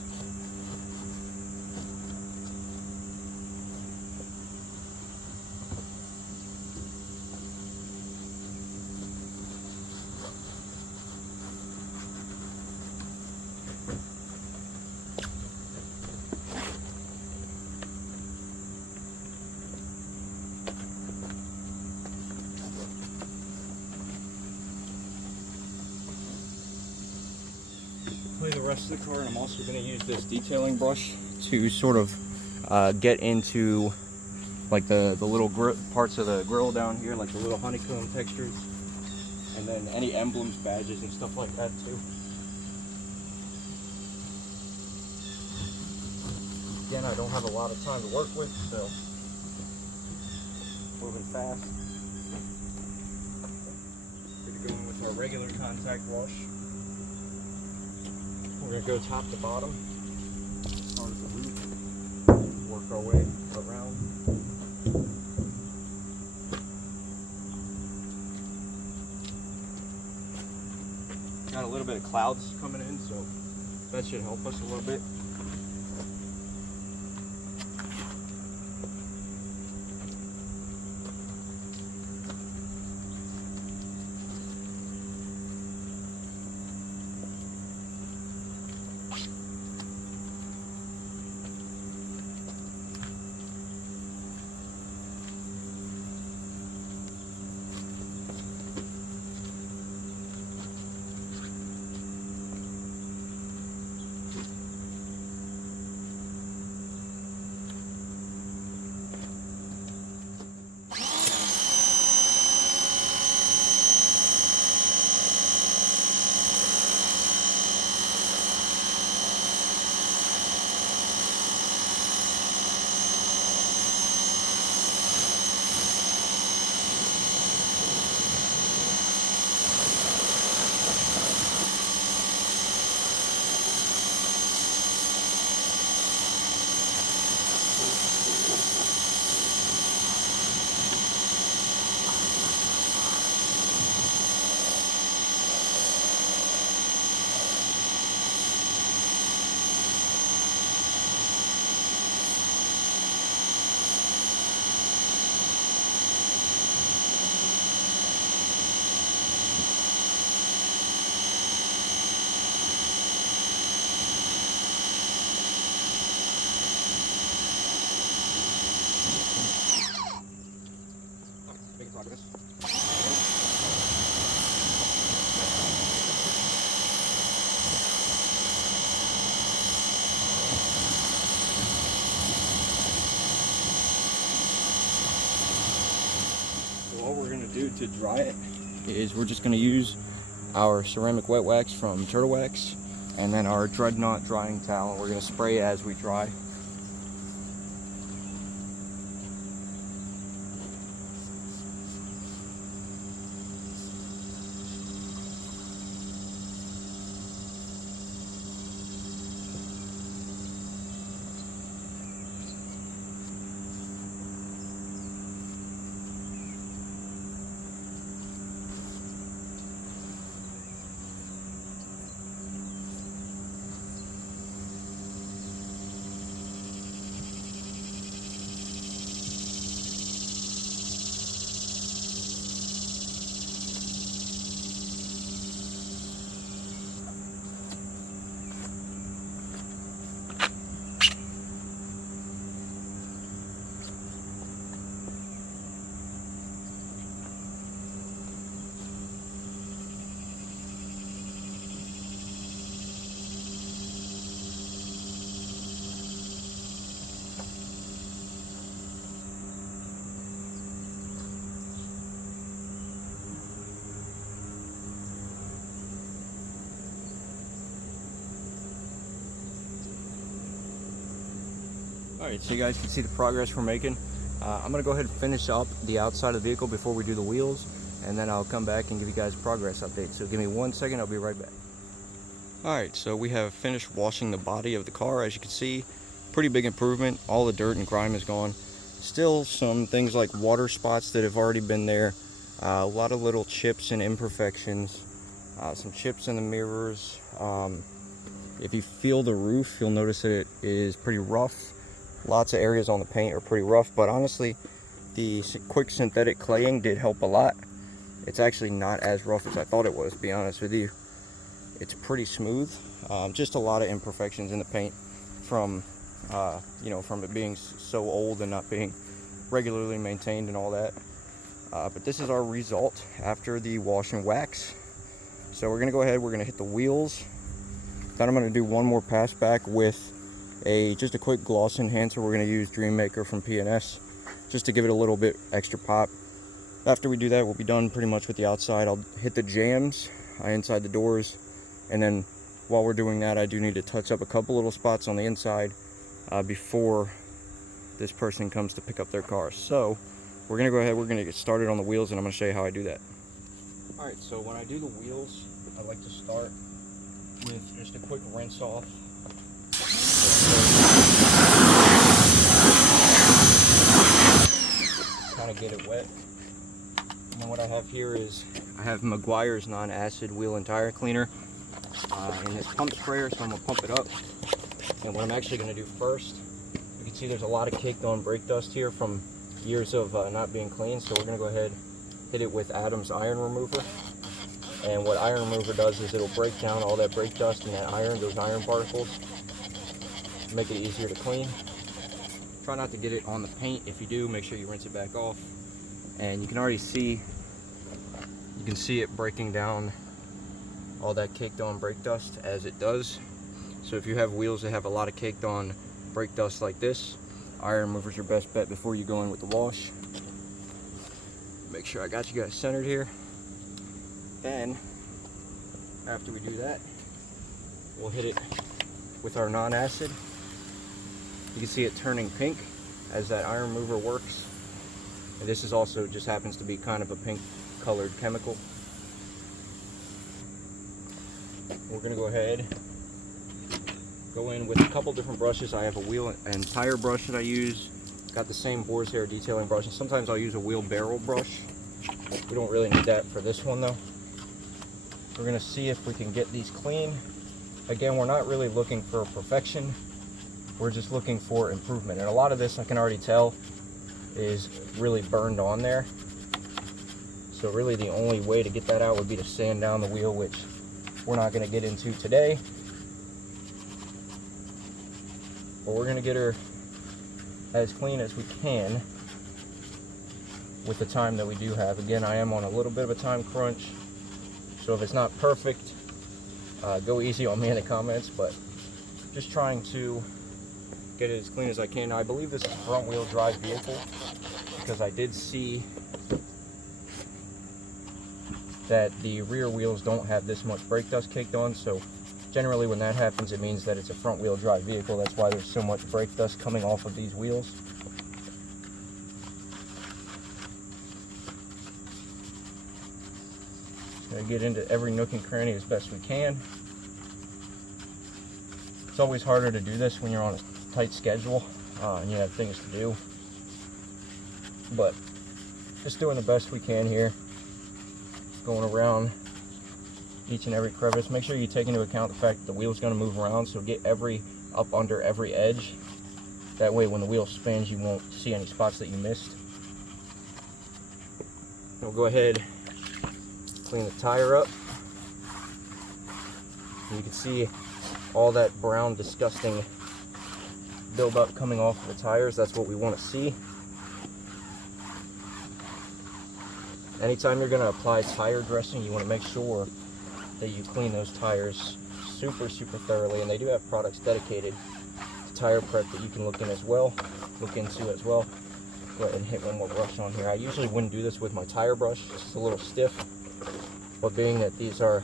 Play the rest of the car, and I'm also going to use this detailing brush to sort of get into like the little parts of the grill down here, like the little honeycomb textures, and then any emblems, badges, and stuff like that too. Again, I don't have a lot of time to work with, so moving fast. We're going to go in with our regular contact wash. We're going to go top to bottom, start at the root, work our way around. Got a little bit of clouds coming in, so that should help us a little bit. to dry it is we're just going to use our ceramic wet wax from Turtle Wax and then our Dreadnought drying towel. We're going to spray as we dry. Alright, so you guys can see the progress we're making. I'm going to go ahead and finish up the outside of the vehicle before we do the wheels, and then I'll come back and give you guys a progress update. So give me 1 second, I'll be right back. Alright, so we have finished washing the body of the car. As you can see, pretty big improvement. All the dirt and grime is gone. Still some things like water spots that have already been there. A lot of little chips and imperfections. Some chips in the mirrors. If you feel the roof, you'll notice that it is pretty rough. Lots of areas on the paint are pretty rough, but honestly, the quick synthetic claying did help a lot. It's actually not as rough as I thought it was, to be honest with you. It's pretty smooth. Just a lot of imperfections in the paint from, from it being so old and not being regularly maintained and all that. But this is our result after the wash and wax. So we're gonna go ahead, we're gonna hit the wheels. Then I'm gonna do one more pass back with just a quick gloss enhancer. We're going to use Dreammaker from P&S just to give it a little bit extra pop. After we do that, we'll be done pretty much with the outside. I'll hit the jams inside the doors, and then while we're doing that, I do need to touch up a couple little spots on the inside before this person comes to pick up their car. So we're going to go ahead, we're going to get started on the wheels, and I'm going to show you how I do that. Alright, so when I do the wheels, I like to start with just a quick rinse off. Kind of get it wet. And then what I have here is I have Meguiar's non-acid wheel and tire cleaner in this pump sprayer, so I'm gonna pump it up. And what I'm actually gonna do first, you can see there's a lot of caked on brake dust here from years of not being cleaned, so we're gonna go ahead hit it with Adams iron remover. And what iron remover does is it'll break down all that brake dust and that iron, those iron particles, make it easier to clean. Try not to get it on the paint. If you do, make sure you rinse it back off. And you can already see, you can see it breaking down all that caked on brake dust as it does. So if you have wheels that have a lot of caked on brake dust like this, iron remover's your best bet before you go in with the wash. Make sure I got you guys centered here. Then, after we do that, we'll hit it with our non-acid. You can see it turning pink as that iron remover works. And this is also just happens to be kind of a pink colored chemical. We're going to go ahead, go in with a couple different brushes. I have a wheel and tire brush that I use. Got the same boar's hair detailing brush, and sometimes I'll use a wheelbarrow brush. We don't really need that for this one though. We're going to see if we can get these clean. Again, we're not really looking for perfection. We're just looking for improvement. And a lot of this, I can already tell, is really burned on there. So really the only way to get that out would be to sand down the wheel, which we're not going to get into today. But we're going to get her as clean as we can with the time that we do have. Again, I am on a little bit of a time crunch, so if it's not perfect, go easy on me in the comments, but just trying to get it as clean as I can. Now, I believe this is a front wheel drive vehicle because I did see that the rear wheels don't have this much brake dust caked on. So generally when that happens, it means that it's a front wheel drive vehicle. That's why there's so much brake dust coming off of these wheels. Gonna get into every nook and cranny as best we can. It's always harder to do this when you're on a tight schedule and you have things to do, but just doing the best we can here, going around each and every crevice. Make sure you take into account the fact that the wheel's going to move around, so get up under every edge. That way when the wheel spins, you won't see any spots that you missed. We'll go ahead, clean the tire up. And you can see all that brown, disgusting buildup coming off of the tires. That's what we want to see. Anytime you're going to apply tire dressing, you want to make sure that you clean those tires super thoroughly, and they do have products dedicated to tire prep that you can look into as well. Go ahead and hit one more brush on here. I usually wouldn't do this with my tire brush, it's just a little stiff, but being that these are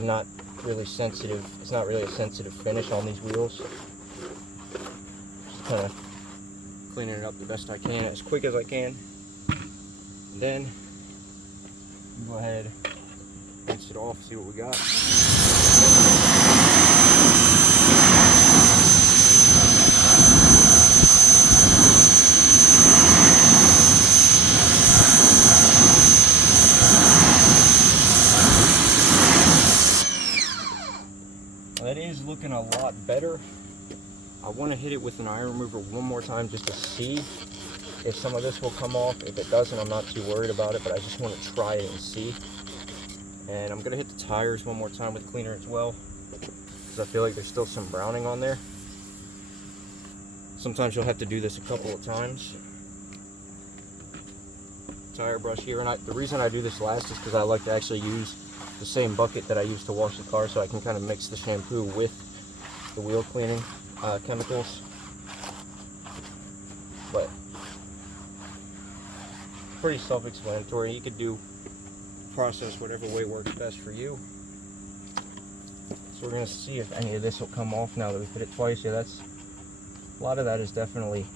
not really sensitive, it's not really a sensitive finish on these wheels. Just kind of cleaning it up the best I can, as quick as I can. And then go ahead, rinse it off, see what we got. That is looking a lot better. I want to hit it with an iron remover one more time just to see if some of this will come off. If it doesn't, I'm not too worried about it, but I just want to try it and see. And I'm going to hit the tires one more time with cleaner as well, because I feel like there's still some browning on there. Sometimes you'll have to do this a couple of times. Tire brush here, and the reason I do this last is because I like to actually use the same bucket that I use to wash the car, so I can kind of mix the shampoo with the wheel cleaning chemicals. But pretty self-explanatory. You could do process whatever way works best for you. So we're going to see if any of this will come off now that we've hit it twice. Yeah, a lot of that is definitely,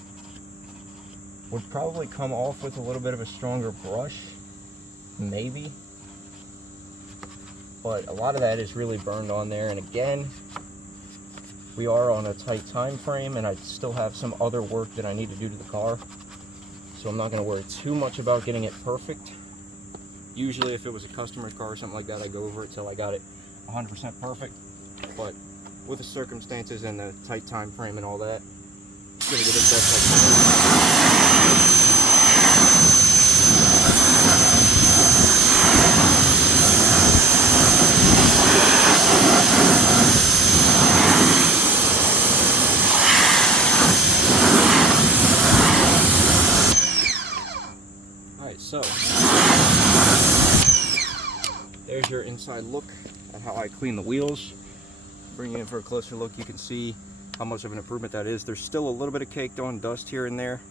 would probably come off with a little bit of a stronger brush, maybe. But a lot of that is really burned on there. And again, we are on a tight time frame, and I still have some other work that I need to do to the car. So I'm not going to worry too much about getting it perfect. Usually if it was a customer car or something like that, I go over it till I got it 100% perfect. But with the circumstances and the tight time frame and all that, I'm going to get it best I can. So, there's your inside look at how I clean the wheels. Bring you in for a closer look, you can see how much of an improvement that is. There's still a little bit of caked on dust here and there.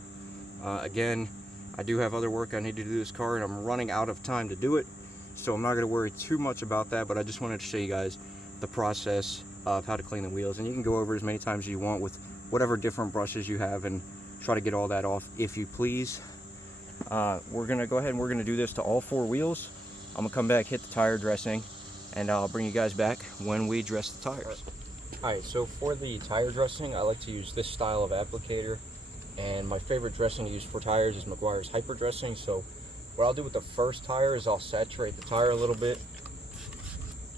Again, I do have other work I need to do to this car, and I'm running out of time to do it, so I'm not going to worry too much about that, but I just wanted to show you guys the process of how to clean the wheels. And you can go over it as many times as you want with whatever different brushes you have and try to get all that off if you please. We're gonna go ahead and we're gonna do this to all four wheels. I'm gonna come back, hit the tire dressing, and I'll bring you guys back when we dress the tires. Alright, so for the tire dressing, I like to use this style of applicator, and my favorite dressing to use for tires is Meguiar's Hyper Dressing. So what I'll do with the first tire is I'll saturate the tire a little bit,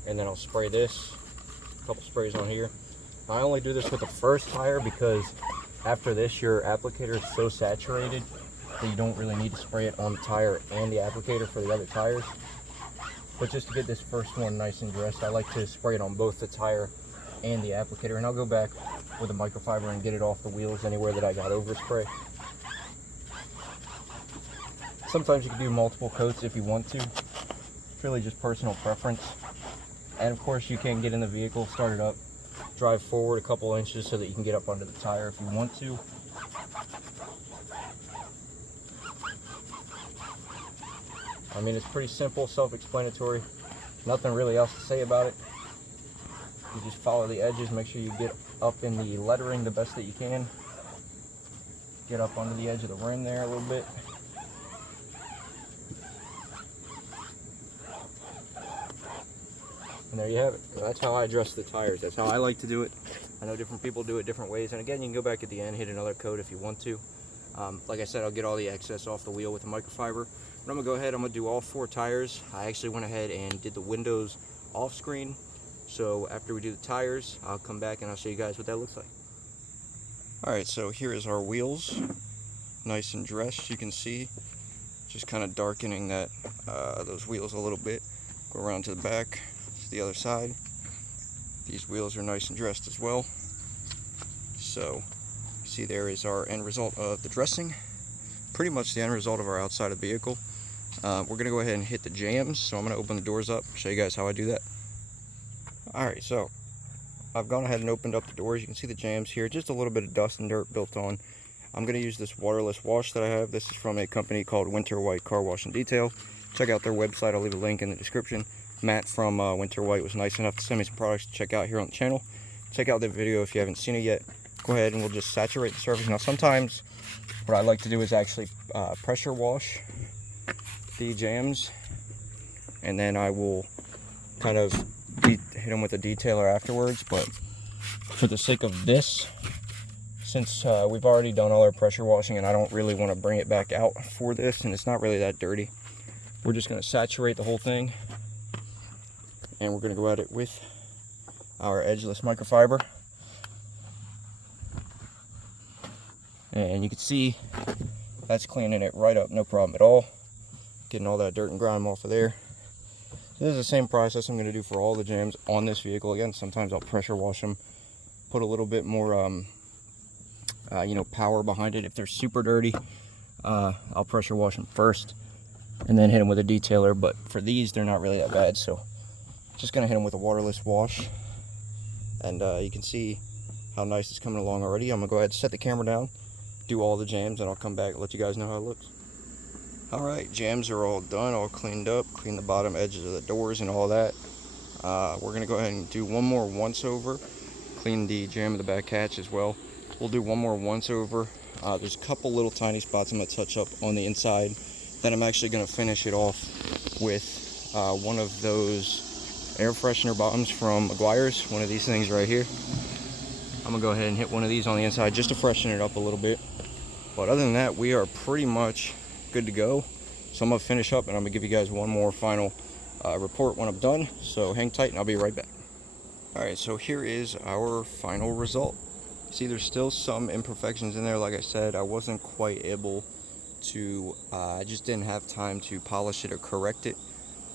and then I'll spray this, a couple sprays on here. I only do this with the first tire because after this your applicator is so saturated that you don't really need to spray it on the tire and the applicator for the other tires. But just to get this first one nice and dressed, I like to spray it on both the tire and the applicator, and I'll go back with a microfiber and get it off the wheels anywhere that I got overspray. Sometimes you can do multiple coats if you want to. It's really just personal preference. And of course you can get in the vehicle, start it up, drive forward a couple inches so that you can get up under the tire if you want to. I mean, it's pretty simple, self-explanatory. Nothing really else to say about it. You just follow the edges, make sure you get up in the lettering the best that you can. Get up under the edge of the rim there a little bit. And there you have it. So that's how I adjust the tires. That's how I like to do it. I know different people do it different ways. And again, you can go back at the end, hit another coat if you want to. Like I said, I'll get all the excess off the wheel with the microfiber. But I'm gonna go ahead, I'm gonna do all 4 tires. I actually went ahead and did the windows off screen. So after we do the tires, I'll come back and I'll show you guys what that looks like. All right, so here is our wheels. Nice and dressed, you can see. Just kind of darkening that those wheels a little bit. Go around to the back, to the other side. These wheels are nice and dressed as well. So, see there is our end result of the dressing. Pretty much the end result of our outside of the vehicle. We're going to go ahead and hit the jams. So I'm going to open the doors up, show you guys how I do that. Alright, so I've gone ahead and opened up the doors. You can see the jams here, just a little bit of dust and dirt built on. I'm going to use this waterless wash that I have. This is from a company called Winter White Car Wash and Detail. Check out their website. I'll leave a link in the description. Matt from Winter White was nice enough to send me some products to check out here on the channel. Check out the video if you haven't seen it yet. Go ahead and we'll just saturate the surface. Now sometimes what I like to do is actually pressure wash the jams, and then I will kind of hit them with a detailer afterwards. But for the sake of this, since we've already done all our pressure washing and I don't really want to bring it back out for this, and it's not really that dirty, we're just going to saturate the whole thing, and we're going to go at it with our edgeless microfiber. And you can see that's cleaning it right up, no problem at all. Getting all that dirt and grime off of there. So this is the same process I'm going to do for all the jams on this vehicle. Again, sometimes I'll pressure wash them, put a little bit more power behind it. If they're super dirty, I'll pressure wash them first and then hit them with a detailer. But for these, they're not really that bad, so just going to hit them with a waterless wash. And you can see how nice it's coming along already. I'm going to go ahead and set the camera down, do all the jams, and I'll come back and let you guys know how it looks. Alright, jams are all done, all cleaned up, clean the bottom edges of the doors and all that. We're going to go ahead and do one more once over, clean the jam of the back hatch as well. We'll do one more once over. There's a couple little tiny spots I'm going to touch up on the inside. Then I'm actually going to finish it off with one of those air freshener bombs from Meguiar's, one of these things right here. I'm going to go ahead and hit one of these on the inside just to freshen it up a little bit. But other than that, we are pretty much good to go. So I'm going to finish up and I'm going to give you guys one more final report when I'm done. So hang tight and I'll be right back. Alright, so here is our final result. See, there's still some imperfections in there. Like I said, I wasn't quite able to, I just didn't have time to polish it or correct it.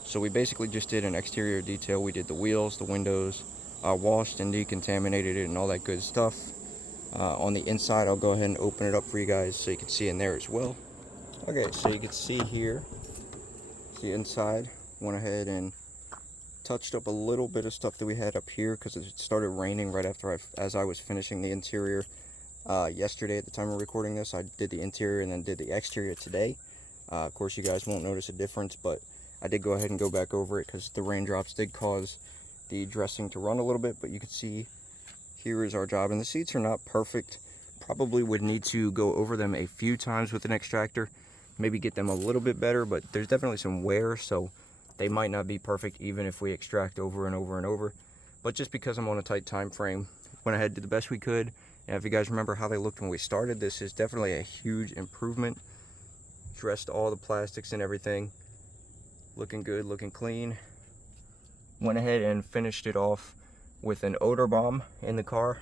So we basically just did an exterior detail. We did the wheels, the windows, washed and decontaminated it and all that good stuff. On the inside, I'll go ahead and open it up for you guys so you can see in there as well. Okay, so you can see here, the inside, went ahead and touched up a little bit of stuff that we had up here because it started raining right after as I was finishing the interior yesterday. At the time of recording this, I did the interior and then did the exterior today. Of course, you guys won't notice a difference, but I did go ahead and go back over it because the raindrops did cause the dressing to run a little bit. But you can see here is our job, and the seats are not perfect. Probably would need to go over them a few times with an extractor, maybe get them a little bit better, but there's definitely some wear, so they might not be perfect even if we extract over and over and over. But just because I'm on a tight time frame, went ahead, did the best we could. And if you guys remember how they looked when we started, this is definitely a huge improvement. Dressed all the plastics and everything, looking good, looking clean. Went ahead and finished it off with an odor bomb in the car.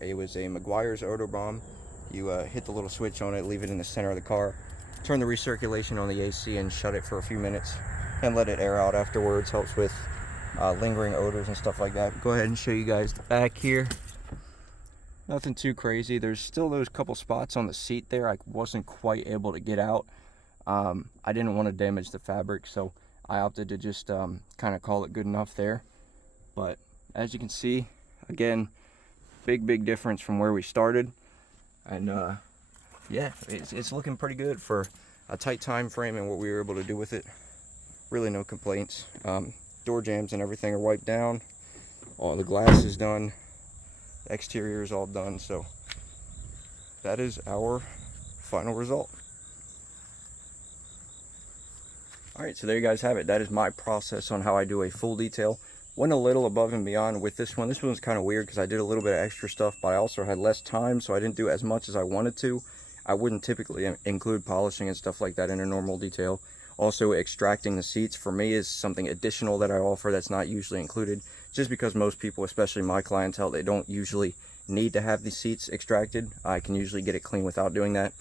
It was a Meguiar's odor bomb. You hit the little switch on it, leave it in the center of the car, turn the recirculation on the AC and shut it for a few minutes and let it air out afterwards. Helps with lingering odors and stuff like that. Go ahead and show you guys the back here. Nothing too crazy. There's still those couple spots on the seat there I wasn't quite able to get out. I didn't want to damage the fabric, so I opted to just kind of call it good enough there. But as you can see, again, big difference from where we started. And yeah, it's looking pretty good for a tight time frame and what we were able to do with it. Really no complaints. Door jambs and everything are wiped down. All the glass is done. The exterior is all done. So that is our final result. Alright, so there you guys have it. That is my process on how I do a full detail. Went a little above and beyond with this one. This one was kind of weird because I did a little bit of extra stuff, but I also had less time, so I didn't do as much as I wanted to. I wouldn't typically include polishing and stuff like that in a normal detail. Also, extracting the seats for me is something additional that I offer that's not usually included, just because most people, especially my clientele, they don't usually need to have the seats extracted. I can usually get it clean without doing that.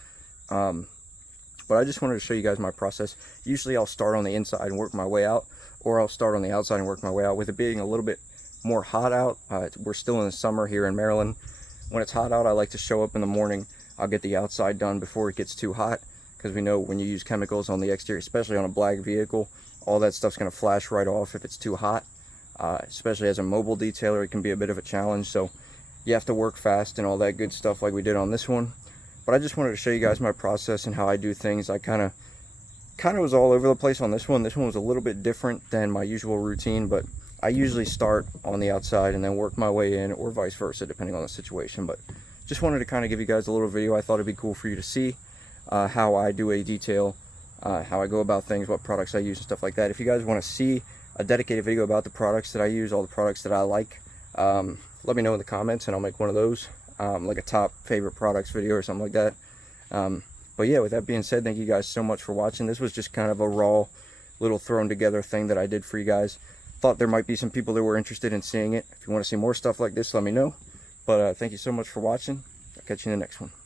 But I just wanted to show you guys my process. Usually I'll start on the inside and work my way out, or I'll start on the outside and work my way out. With it being a little bit more hot out, we're still in the summer here in Maryland. When it's hot out, I like to show up in the morning. I'll get the outside done before it gets too hot, because we know when you use chemicals on the exterior, especially on a black vehicle, all that stuff's going to flash right off if it's too hot. Especially as a mobile detailer, it can be a bit of a challenge, so you have to work fast and all that good stuff like we did on this one. But I just wanted to show you guys my process and how I do things. I kind of was all over the place on this one. This one was a little bit different than my usual routine, but I usually start on the outside and then work my way in, or vice versa, depending on the situation. But just wanted to kind of give you guys a little video. I thought it'd be cool for you to see how I do a detail, how I go about things, what products I use and stuff like that. If you guys want to see a dedicated video about the products that I use, all the products that I like, let me know in the comments and I'll make one of those, like a top favorite products video or something like that. But yeah, with that being said, thank you guys so much for watching. This was just kind of a raw little thrown together thing that I did for you guys. Thought there might be some people that were interested in seeing it. If you want to see more stuff like this, let me know. But thank you so much for watching. I'll catch you in the next one.